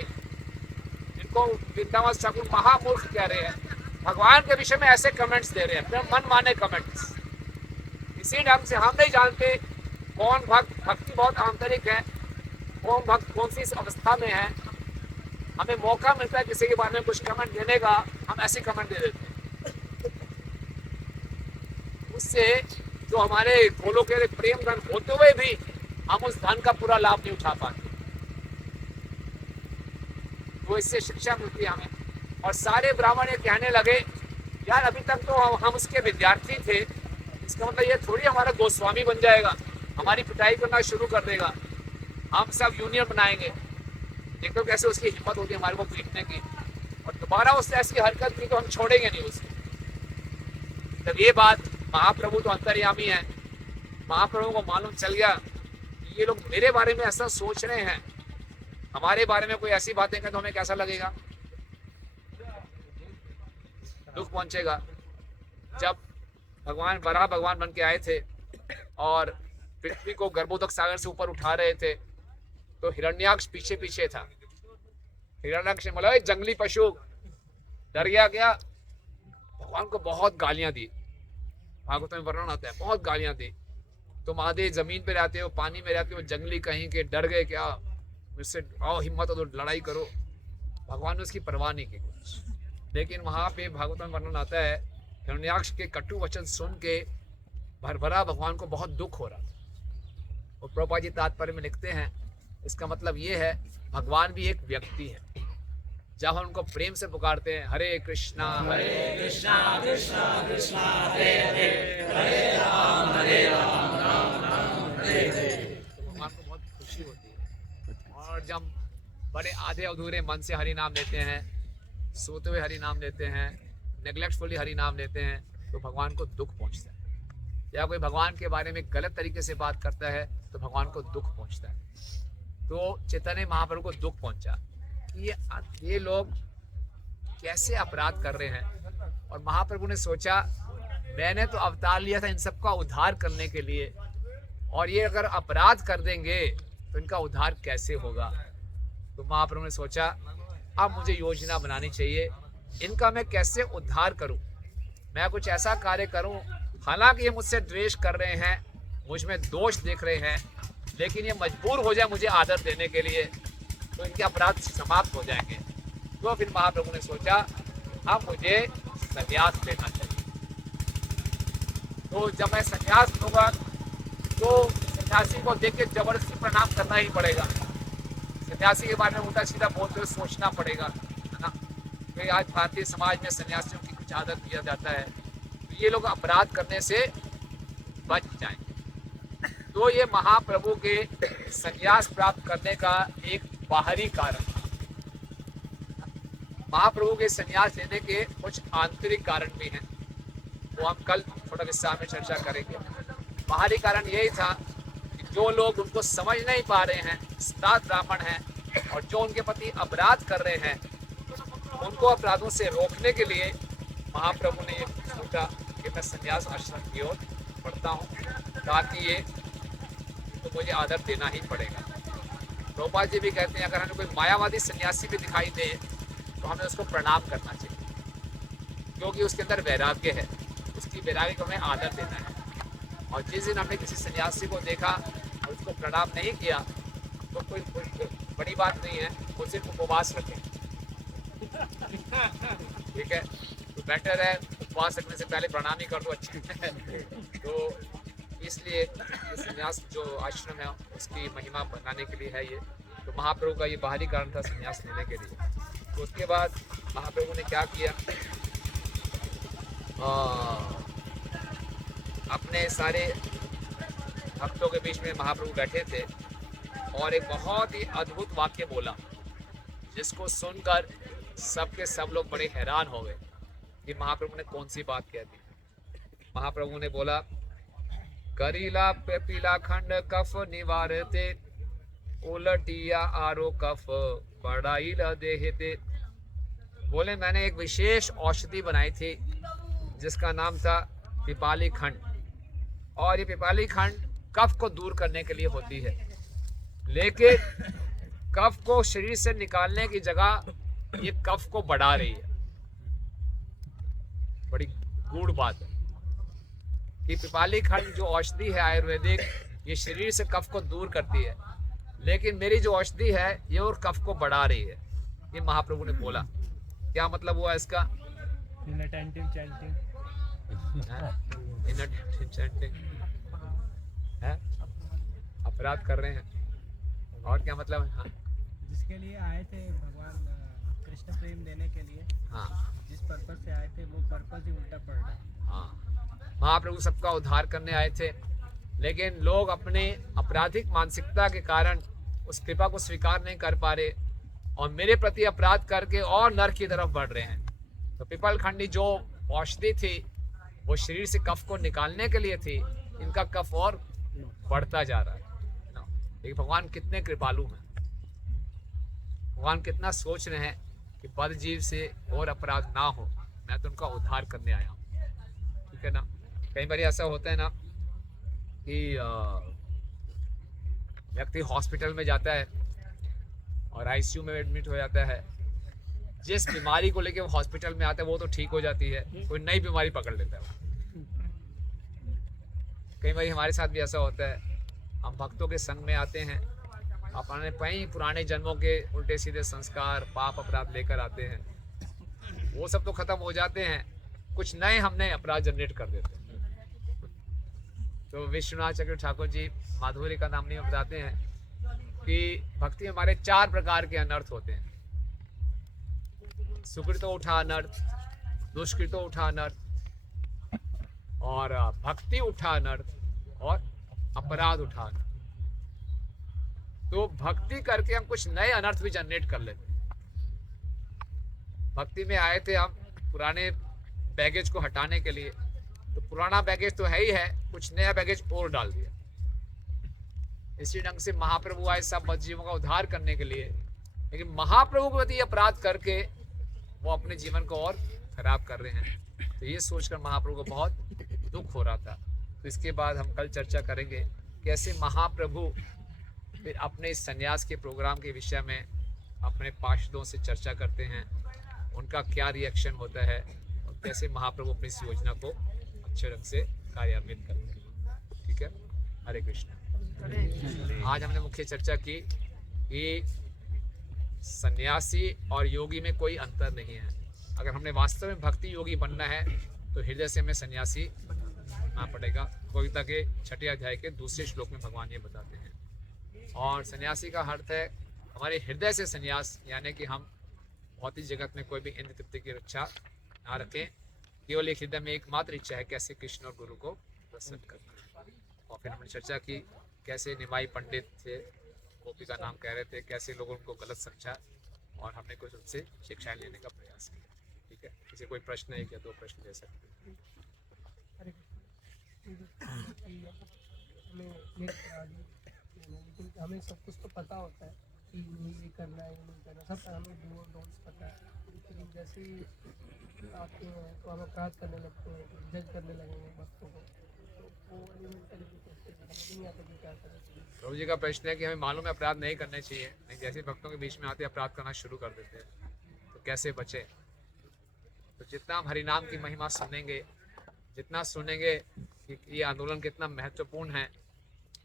इनको वृंदावन ठाकुर महामूर्ख कह रहे हैं, भगवान के विषय में ऐसे कमेंट्स दे रहे हैं, मन माने कमेंट्स। इसी ढंग से हम नहीं जानते कौन भक्त, भक्ति बहुत आंतरिक है, कौन भक्त कौन सी अवस्था में है। हमें मौका मिलता है किसी के बारे में कुछ कमेंट देने का, हम ऐसे कमेंट दे देते हैं, उससे जो हमारे गोलोक के प्रेम धन होते हुए भी हम उस धन का पूरा लाभ नहीं उठा पाते। तो इससे शिक्षा मिलती है हमें। और सारे ब्राह्मण ये कहने लगे यार अभी तक तो हम उसके विद्यार्थी थे, इसका मतलब ये थोड़ी हमारा गोस्वामी बन जाएगा, हमारी पिटाई करना शुरू कर देगा, हम सब यूनियन बनाएंगे। देखो कैसे उसकी हिम्मत होती है हमारे को पीटने की, और दोबारा उसने ऐसी हरकत की तो हम छोड़ेंगे नहीं उसे। तब ये बात महाप्रभु तो अंतर्यामी है, महाप्रभु को मालूम चल गया कि ये लोग मेरे बारे में ऐसा सोच रहे हैं, हमारे बारे में कोई ऐसी बातें करें तो हमें कैसा लगेगा, दुख पहुंचेगा। जब भगवान वराह भगवान बन के आए थे और पृथ्वी को गर्भोदक सागर से ऊपर उठा रहे थे तो हिरण्याक्ष पीछे पीछे था। हिरण्याक्ष ने बोला जंगली पशु, डर गया क्या? भगवान को बहुत गालियां दी, भागवत में वर्णन आता है, बहुत गालियां दी। तो महादेव जमीन पे रहते हो, पानी में रहते हो, जंगली कहीं के, डर गए क्या? मुझसे आओ, हिम्मत हो तो लड़ाई करो। भगवान ने उसकी परवाह नहीं की कुछ। लेकिन वहां पे भागवत में वर्णन आता है हिरण्याक्ष के कटु वचन सुन के भरभरा भगवान को बहुत दुख हो रहा था। और प्रभुपाद जी तात्पर्य में लिखते हैं इसका मतलब ये है भगवान भी एक व्यक्ति है। जब हम उनको प्रेम से पुकारते हैं हरे कृष्णा कृष्णा कृष्णा हरे हरे, हरे राम राम राम हरे हरे, तो भगवान को बहुत खुशी होती है। और जब बड़े आधे अधूरे मन से हरि नाम लेते हैं, सोते हुए हरि नाम लेते हैं, नेग्लेक्टफुली हरि नाम लेते हैं, तो भगवान को दुख पहुंचता है। या कोई भगवान के बारे में गलत तरीके से बात करता है तो भगवान को दुख पहुंचता है। तो चैतन्य महाप्रभु को दुख पहुंचा कि ये लोग कैसे अपराध कर रहे हैं। और महाप्रभु ने सोचा मैंने तो अवतार लिया था इन सबका उद्धार करने के लिए, और ये अगर अपराध कर देंगे तो इनका उद्धार कैसे होगा। तो महाप्रभु ने सोचा अब मुझे योजना बनानी चाहिए, इनका मैं कैसे उद्धार करूं, मैं कुछ ऐसा कार्य करूं। हालांकि ये मुझसे द्वेष कर रहे हैं, मुझ में दोष देख रहे हैं, लेकिन ये मजबूर हो जाए मुझे आदर देने के लिए तो इनके अपराध समाप्त हो जाएंगे। तो फिर महाप्रभु ने सोचा अब मुझे संन्यास लेना चाहिए। तो जब मैं संन्यास लूंगा तो सन्यासी को देख के जबरदस्ती प्रणाम करना ही पड़ेगा। सन्यासी के बारे में उल्टा सीधा बोलते हुए सोचना पड़ेगा, है ना। क्योंकि आज भारतीय समाज में सन्यासियों की कुछ आदर किया जाता है, तो ये लोग अपराध करने से बच जाएंगे। तो ये महाप्रभु के संन्यास प्राप्त करने का एक बाहरी कारण था। महाप्रभु के संन्यास लेने के कुछ आंतरिक कारण भी हैं, वो हम कल थोड़ा विस्तार में चर्चा करेंगे। बाहरी कारण यही था कि जो लोग उनको समझ नहीं पा रहे हैं, स्नात ब्राह्मण हैं, और जो उनके प्रति अपराध कर रहे हैं, उनको अपराधों से रोकने के लिए महाप्रभु ने ये सोचा कि मैं संन्यास आश्रम की ओर बढ़ता हूँ, ताकि ये तो मुझे आदर देना ही पड़ेगा। प्रभुपाद जी भी कहते हैं अगर हमें कोई मायावादी सन्यासी भी दिखाई दे तो हमें उसको प्रणाम करना चाहिए, क्योंकि उसके अंदर वैराग्य है, उसकी वैराग्य को हमें आदर देना है। और जिस दिन हमने किसी सन्यासी को देखा और उसको प्रणाम नहीं किया तो कोई बड़ी बात नहीं है, वो सिर्फ उपवास रखें, ठीक है। तो बेटर है उपवास रखने से पहले प्रणाम ही कर दो, अच्छा है। तो इसलिए संन्यास जो आश्रम है उसकी महिमा बनाने के लिए है ये। तो महाप्रभु का ये बाहरी कारण था संन्यास लेने के लिए। तो उसके बाद महाप्रभु ने क्या किया, अपने सारे भक्तों के बीच में महाप्रभु बैठे थे और एक बहुत ही अद्भुत वाक्य बोला, जिसको सुनकर सबके सब लोग बड़े हैरान हो गए कि महाप्रभु ने कौन सी बात कह दी। महाप्रभु ने बोला करीला पे पीला खंड कफ निवारते, उलटिया आरो कफ बढ़ाई देहते। बोले मैंने एक विशेष औषधि बनाई थी जिसका नाम था पिपाली खंड, और ये पिपाली खंड कफ को दूर करने के लिए होती है, लेकिन कफ को शरीर से निकालने की जगह ये कफ को बढ़ा रही है। बड़ी गूढ़ बात है कि पिपाली खंड जो औषधि है आयुर्वेदिक, ये शरीर से कफ को दूर करती है, लेकिन मेरी जो औषधि है ये और कफ को बढ़ा रही है। ये महाप्रभु ने बोला। क्या मतलब हुआ इसका? इनअटेंटिव चैंटिंग है, अपराध कर रहे हैं। और क्या मतलब है? हाँ। जिसके लिए आए थे भगवान कृष्ण प्रेम देने के लिए हाँ जिस पर्पज से आए थे वो पर्पज ही उल्टा पड़ रहा है। हाँ, महाप्रभु सबका उद्धार करने आए थे, लेकिन लोग अपने आपराधिक मानसिकता के कारण उस कृपा को स्वीकार नहीं कर पा रहे और मेरे प्रति अपराध करके और नरक की तरफ बढ़ रहे हैं। तो पिपल खंडी जो औषधि थी वो शरीर से कफ को निकालने के लिए थी, इनका कफ और बढ़ता जा रहा है ना। लेकिन भगवान कितने कृपालु हैं, भगवान कितना सोच रहे हैं कि बद जीव से और अपराध ना हो, मैं तो उनका उद्धार करने आया हूँ, ठीक है ना। कई बार ऐसा होता है ना कि व्यक्ति हॉस्पिटल में जाता है और आईसीयू में एडमिट हो जाता है, जिस बीमारी को लेके वो हॉस्पिटल में आता है वो तो ठीक हो जाती है, कोई नई बीमारी पकड़ लेता है। कई बार हमारे साथ भी ऐसा होता है, हम भक्तों के संग में आते हैं, अपने कई पुराने जन्मों के उल्टे सीधे संस्कार पाप अपराध लेकर आते हैं, वो सब तो खत्म हो जाते हैं, कुछ नए हमने अपराध जनरेट कर देते हैं। तो विश्वनाथ चक्र ठाकुर जी माधुरी का नाम नहीं बताते हैं कि भक्ति में हमारे 4 प्रकार के अनर्थ होते हैं। सुकृतो उठा अनर्थ, दुष्कृतो उठा अनर्थ, और भक्ति उठा अनर्थ, और अपराध उठा अनर्थ। तो भक्ति करके हम कुछ नए अनर्थ भी जनरेट कर लेते हैं। भक्ति में आए थे हम पुराने बैगेज को हटाने के लिए, तो पुराना बैगेज तो है ही है, कुछ नया बैगेज और डाल दिया। इसी ढंग से महाप्रभु आए सब बदजीवों का उद्धार करने के लिए, लेकिन महाप्रभु के प्रति अपराध करके वो अपने जीवन को और खराब कर रहे हैं। तो ये सोचकर महाप्रभु को बहुत दुख हो रहा था। तो इसके बाद हम कल चर्चा करेंगे कैसे महाप्रभु फिर अपने इस संन्यास के प्रोग्राम के विषय में अपने पार्षदों से चर्चा करते हैं, उनका क्या रिएक्शन होता है और कैसे महाप्रभु अपनी इस योजना को अच्छे ढंग से कार्यान्वित करते हैं। ठीक है, हरे कृष्ण। आज हमने मुख्य चर्चा की कि सन्यासी और योगी में कोई अंतर नहीं है। अगर हमने वास्तव में भक्ति योगी बनना है तो हृदय से हमें सन्यासी बनना पड़ेगा। भगवद्गीता के 6 अध्याय के 2 श्लोक में भगवान ये बताते हैं। और सन्यासी का अर्थ है हमारे हृदय से सन्यास, यानी कि हम भौतिक जगत में कोई भी इंद्र तृप्ति की रक्षा ना रखें, केवल एक हृदय में एकमात्र इच्छा है कैसे कृष्ण और गुरु को प्रसन्न करना। और फिर हमने चर्चा की कैसे निमाई पंडित थे, गोपी का नाम कह रहे थे, कैसे लोगों को गलत समझा और हमने कुछ उनसे शिक्षाएं लेने का प्रयास किया। ठीक है, किसी कोई प्रश्न है क्या? 2 प्रश्न ले सकते हैं। लेकिन हमें सब कुछ तो पता होता है कि ये करना है, ये नहीं करना, सब हमें डू डोंट्स पता है। लेकिन जैसे ही आते हैं तो हम अपराध करने लगते हैं, जज करने लगेंगे वस्तुओं को, तो वो मेंटलिटी समझ नहीं आता कि क्या करें। प्रभु जी का प्रश्न है कि हमें मालूम है अपराध नहीं करने चाहिए, नहीं जैसे भक्तों के बीच में आते अपराध करना शुरू कर देते हैं, तो कैसे बचे? तो जितना हम हरिनाम की महिमा सुनेंगे, जितना सुनेंगे कि ये आंदोलन कितना महत्वपूर्ण है,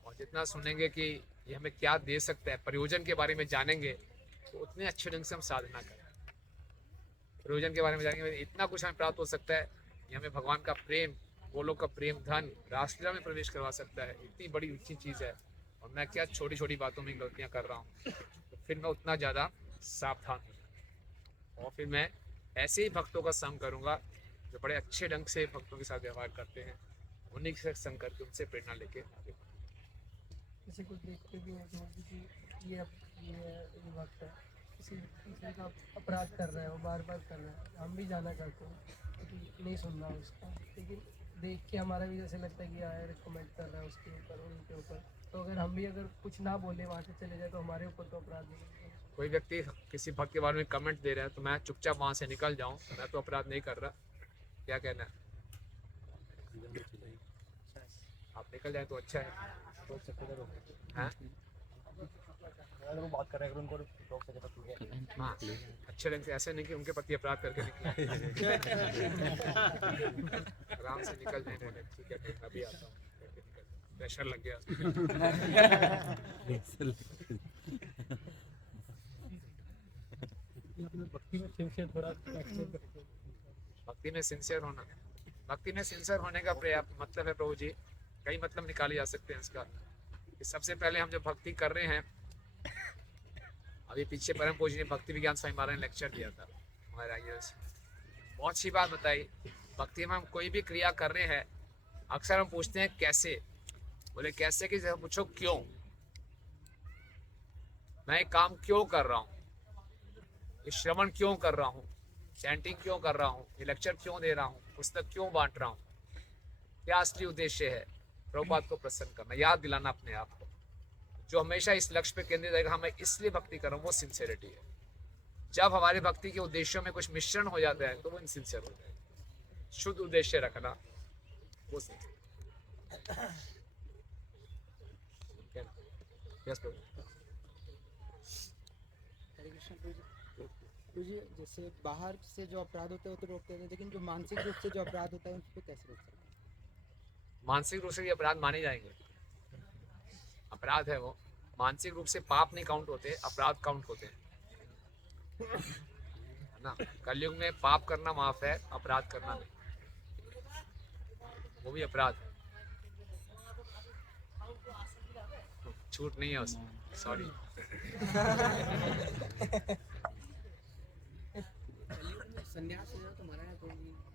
और जितना सुनेंगे कि ये हमें क्या दे सकता है, प्रयोजन के बारे में जानेंगे, तो उतने अच्छे ढंग से हम साधना करें। प्रयोजन के बारे में जानेंगे, इतना कुछ हमें प्राप्त हो सकता है। ये हमें भगवान का प्रेम, गोलोक का प्रेम धन, रासलीला में प्रवेश करवा सकता है। इतनी बड़ी ऊंची चीज़ है, और मैं क्या छोटी छोटी बातों में गलतियाँ कर रहा हूँ, तो फिर मैं उतना ज़्यादा सावधान हूँ। और फिर मैं ऐसे ही भक्तों का संग करूँगा जो बड़े अच्छे ढंग से भक्तों के साथ व्यवहार करते हैं, उन्हीं के साथ संग करके उनसे प्रेरणा लेके आगे बढ़ें। किसी को देखते भी हैं कि ये वक्त है, किसी का अपराध कर रहा है, वो बार बार कर रहा है, हम भी जाना चाहते हैं क्योंकि नहीं सुनना उसका, लेकिन देख के हमारा भी जैसे लगता है कि यार कमेंट कर रहा है उसके ऊपर, उनके ऊपर, तो अगर हम भी अगर कुछ ना बोले वहाँ से चले जाए तो हमारे ऊपर तो अपराध नहीं है। कोई व्यक्ति किसी भक्त के बारे में कमेंट दे रहा है तो मैं चुपचाप वहाँ से निकल जाऊँ, मैं तो अपराध नहीं कर रहा, क्या कहना है? आप निकल जाए तो अच्छा है। हाँ? वो बात कर रहे हैं उनको रोक सके तो हाँ, अच्छे ढंग से, ऐसे नहीं कि उनके प्रति अपराध करके निकले। आराम से निकल जाए, ठीक है मैं भी आता हूँ, प्रेशर लग गया। भक्ति में सिंसियर थोड़ा भक्ति में सिंसियर होना, भक्ति में सिंसियर होने का मतलब है प्रभु जी, कई मतलब निकाले जा सकते हैं इसका। कि सबसे पहले हम जो भक्ति कर रहे हैं अभी पीछे परम पूजनीय भक्ति विज्ञान स्वामी महाराज ने लेक्चर दिया था हमारे ये बहुत अच्छी बात बताई। भक्ति में हम कोई भी क्रिया कर रहे हैं, अक्सर हम पूछते हैं कैसे, बोले कैसे की जगह पूछो क्यों, मैं काम क्यों कर रहा हूँ, ये श्रवण क्यों कर रहा हूँ, चैंटिंग क्यों कर रहा हूँ, ये लेक्चर क्यों दे रहा हूँ, पुस्तक क्यों बांट रहा हूँ, क्या असली उद्देश्य है। प्रभुपाद को प्रसन्न करना, याद दिलाना अपने आप को, जो हमेशा इस लक्ष्य पे केंद्रित रहेगा, हमें इसलिए भक्ति कर रहा हूँ, वो सिंसियरिटी है। जब हमारी भक्ति के उद्देश्यों में कुछ मिश्रण हो जाता है तो वो इनसिंसियर हो जाता है। शुद्ध उद्देश्य रखना वो सही। यस प्रभु। हरे कृष्ण प्रभु जी, जैसे बाहर से जो अपराध होते हैं वो तो रोकते हैं, लेकिन जो मानसिक रूप से जो अपराध होता है उस पर कैसे रोक सकते हैं? मानसिक रूप से भी अपराध माने जाएंगे, अपराध है वो। मानसिक रूप से पाप नहीं काउंट होते, अपराध काउंट होते हैं, है ना। कलयुग में पाप करना माफ है, अपराध करना नहीं, वो भी अपराध है, छूट नहीं है उसमें, सॉरी। कलयुग में संन्यास लेना तो मना है, कोई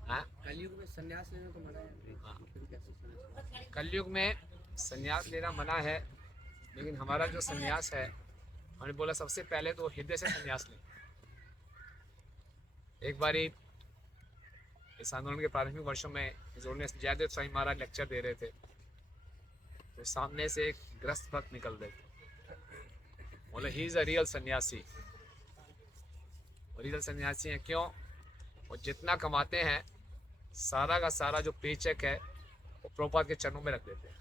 हाँ? कलयुग में संन्यास लेना तो मना है। हाँ। फिर कैसे संन्यास? कलयुग में संन्यास लेना मना है, लेकिन हमारा जो संन्यास है, हमने बोला सबसे पहले तो हृदय से संन्यास लें। एक बारी इस आंदोलन के प्रारंभिक वर्षों में जोड़ने जयदेव स्वामी महाराज लेक्चर दे रहे थे, तो सामने से एक ग्रस्त भक्त निकल रहे थे, बोले ही इज अ रियल सन्यासी। रियल सन्यासी है क्यों? वो जितना कमाते हैं सारा का सारा जो पेचेक है वो प्रभुपाद के चरणों में रख देते हैं।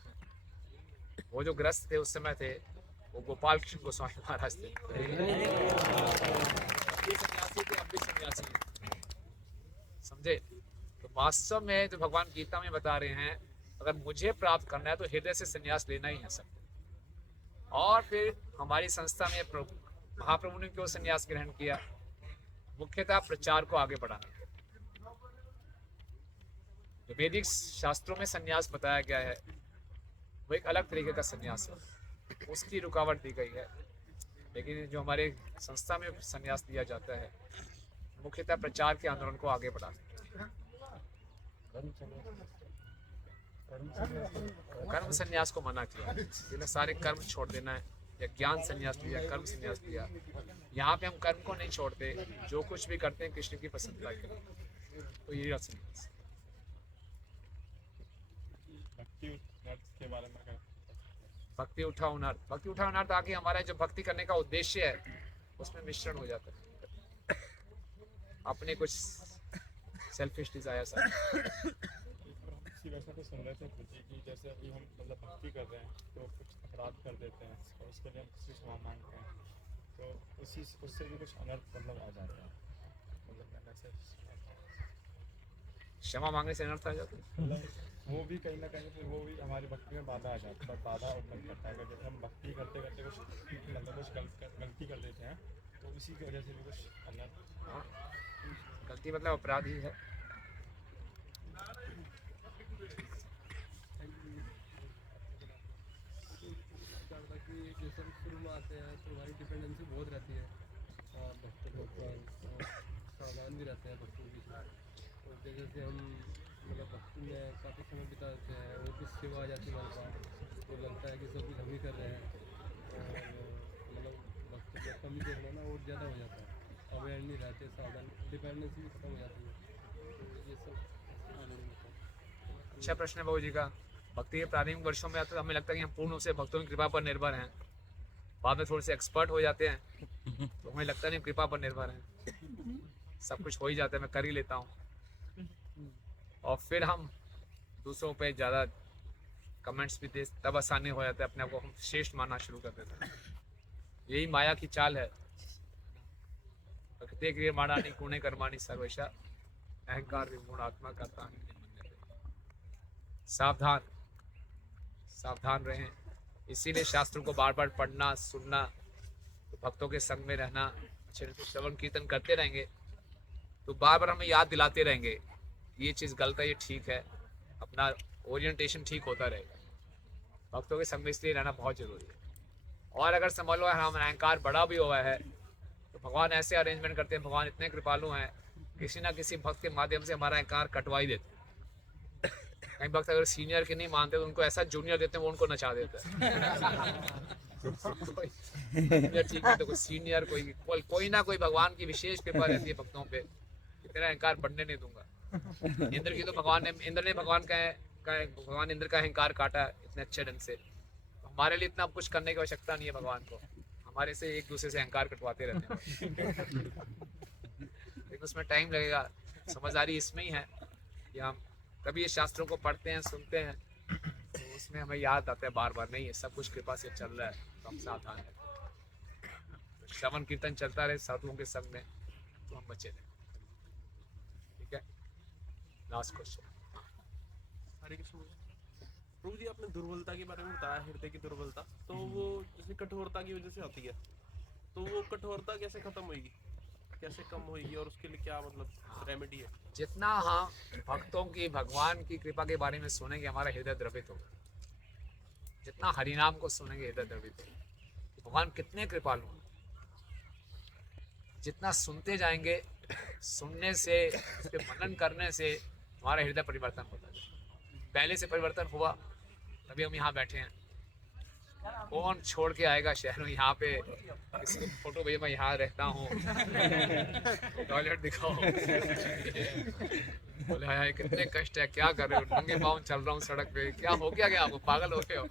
वो जो ग्रस्त थे उस समय थे वो गोपाल कृष्ण गोस्वामी महाराज थे। ये सन्यासी थे, अब भी सन्यासी हैं, समझे। तो वास्तव में जो भगवान गीता में बता रहे हैं, अगर मुझे प्राप्त करना है तो हृदय से संन्यास लेना ही है सबको। और फिर हमारी संस्था में महाप्रभु ने क्यों संन्यास ग्रहण किया? मुख्यतः प्रचार को आगे बढ़ाना। जो वैदिक शास्त्रों में संन्यास बताया गया है वो एक अलग तरीके का संन्यास है, उसकी रुकावट दी गई है। लेकिन जो हमारे संस्था में संन्यास दिया जाता है मुख्यतः प्रचार के आंदोलन को आगे बढ़ाना। कर्म संन्यास को मना किया, जिन्हें सारे कर्म छोड़ देना है, या ज्ञान संन्यास दिया, कर्म संन्यास दिया। यहाँ पे हम कर्म को नहीं छोड़ते, जो कुछ भी करते हैं कृष्ण की प्रसन्नता के लिए, तो ये संन्यास। भक्ति उठाओ नर्थ, भक्ति उठाओ नर्थ आके हमारा जो भक्ति करने का उद्देश्य है उसमें मिश्रण हो जाता है, अपने कुछ सेल्फिश डिजायर सा। वैसा तो सुन रहे थे कि जैसे अभी हम मतलब भक्ति कर रहे हैं तो कुछ अपराध कर देते हैं और उसके लिए हम किसी क्षमा मांगते हैं, तो उससे भी कुछ अनर्थ मतलब आ जाता है। मतलब मैंने ऐसे क्षमा मांगने से अनर्थ आ जाता है, मतलब वो भी कहीं ना कहीं फिर वो भी हमारी भक्ति में बाधा आ जाती है, बाधा उत्पन्न करता है। अगर जैसे हम भक्ति करते करते कुछ मतलब कुछ गलती कर देते हैं तो उसी की वजह से भी कुछ अनर्थ। हाँ, गलती मतलब अपराध ही है। जैसे हम शुरू में आते हैं तो हमारी डिपेंडेंसी बहुत रहती है, और भक्तों के ऊपर सावधान भी रहते हैं भक्तों के बीच। और जैसे हम मतलब भक्ति में काफ़ी समय बिता देते हैं और कुछ सेवा आ जाती है हमारे पास, तो लगता है कि सब कुछ हम ही कर रहे हैं, और मतलब भक्तों का कमी देखना ना और ज़्यादा हो जाता है, अवेयर नहीं रहते, सावधान, डिपेंडेंसी भी खत्म हो जाती है। तो ये सब अच्छा प्रश्न है बाबू जी का। भक्ति के प्रारंभिक वर्षों में तो हमें लगता है कि हम पूर्ण रूप से भक्तों की कृपा पर निर्भर हैं, बाद में थोड़े से एक्सपर्ट हो जाते हैं तो हमें लगता नहीं कृपा पर निर्भर हैं, सब कुछ हो ही जाता है, मैं कर ही लेता हूँ, और फिर हम दूसरों पे ज़्यादा कमेंट्स भी दे, तब आसानी हो जाता है, अपने आप को हम श्रेष्ठ मानना शुरू कर देते हैं। यही माया की चाल है। प्रकृति क्रिया माणानी गुणे कर्माणी सर्वेशा अहंकार विमूढ़ आत्मा करता है। सावधान सावधान रहें। इसीलिए शास्त्रों को बार बार पढ़ना, सुनना, तो भक्तों के संग में रहना, अच्छे से श्रवण कीर्तन करते रहेंगे तो बार बार हमें याद दिलाते रहेंगे ये चीज़ गलत है, ये ठीक है, अपना ओरिएंटेशन ठीक होता रहेगा। भक्तों के संग में इसलिए रहना बहुत जरूरी है। और अगर समझ लो हम अहंकार बड़ा भी हुआ है तो भगवान ऐसे अरेंजमेंट करते हैं, भगवान इतने कृपालु हैं, किसी ना किसी भक्त के माध्यम से हमारा अहंकार कटवा ही देते हैं। कई भक्त अगर सीनियर के नहीं मानते तो उनको ऐसा जूनियर देते हैं वो उनको नचा देते हैं। जूनियर ठीक है तो कोई सीनियर कोई ना कोई भगवान की विशेष कृपा रहती है भक्तों पे कि तेरा अहंकार बढ़ने नहीं दूंगा। इंद्र की तो इंद्र ने भगवान का अहंकार काटा इतने अच्छे ढंग से। हमारे लिए इतना कुछ करने की आवश्यकता नहीं है भगवान को, हमारे से एक दूसरे से अहंकार कटवाते रहते हैं। लेकिन उसमें टाइम लगेगा। समझदारी इसमें ही है कि हम कभी ये शास्त्रों को पढ़ते हैं, सुनते हैं, तो उसमें हमें याद आता है बार बार, नहीं है सब कुछ कृपा से चल रहा है तो हम सावधान हैं। तो श्रवण कीर्तन चलता रहे साधुओं के संग में तो हम बचे रहे। ठीक है, लास्ट क्वेश्चन। हरे कृष्ण। प्रभु जी, आपने दुर्बलता के बारे में बताया, हृदय की दुर्बलता, तो वो जैसे कठोरता की वजह से आती है, तो वो कठोरता कैसे खत्म होगी, कैसे कम होगी, और उसके लिए क्या मतलब रेमेडी है? जितना हम भक्तों की भगवान की कृपा के बारे में सुनेंगे हमारा हृदय द्रवित होगा। जितना हरिनाम को सुनेंगे हृदय द्रवित होगा कि भगवान कितने कृपालु हैं। जितना सुनते जाएंगे, सुनने से, उसके मनन करने से हमारा हृदय परिवर्तन होता है। पहले से परिवर्तन हुआ तभी हम यहाँ बैठे हैं। कौन छोड़ के आएगा शहर में यहाँ पे किसी को फोटो भैया मैं यहाँ रहता हूँ, टॉयलेट दिखाओ। बोले हाय कितने कष्ट है, क्या कर रहे हो, नंगे पाँव चल रहा हूँ सड़क पे, क्या हो गया आपको, पागल हो गए हो।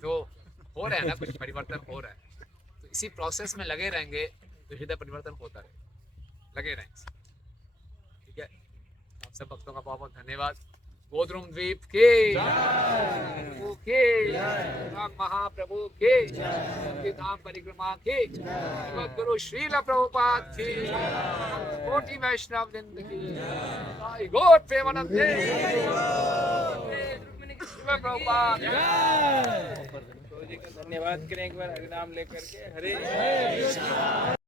तो हो रहा है ना, कुछ परिवर्तन हो रहा है। तो इसी प्रोसेस में लगे रहेंगे तो हृदय परिवर्तन होता रहेगा, लगे रहेंगे। ठीक है, आप सब भक्तों का बहुत बहुत धन्यवाद। गोद्रुम द्वीप के प्रभु के, राम महाप्रभु के, उनकी धाम परिक्रमा के, गुरु श्रील प्रभुपाद की, कोटि वैष्णव वृंद की, गौर प्रेमानंद प्रभुपाद। प्रभु जी का धन्यवाद करें एक बार हरिनाम लेकर के। हरे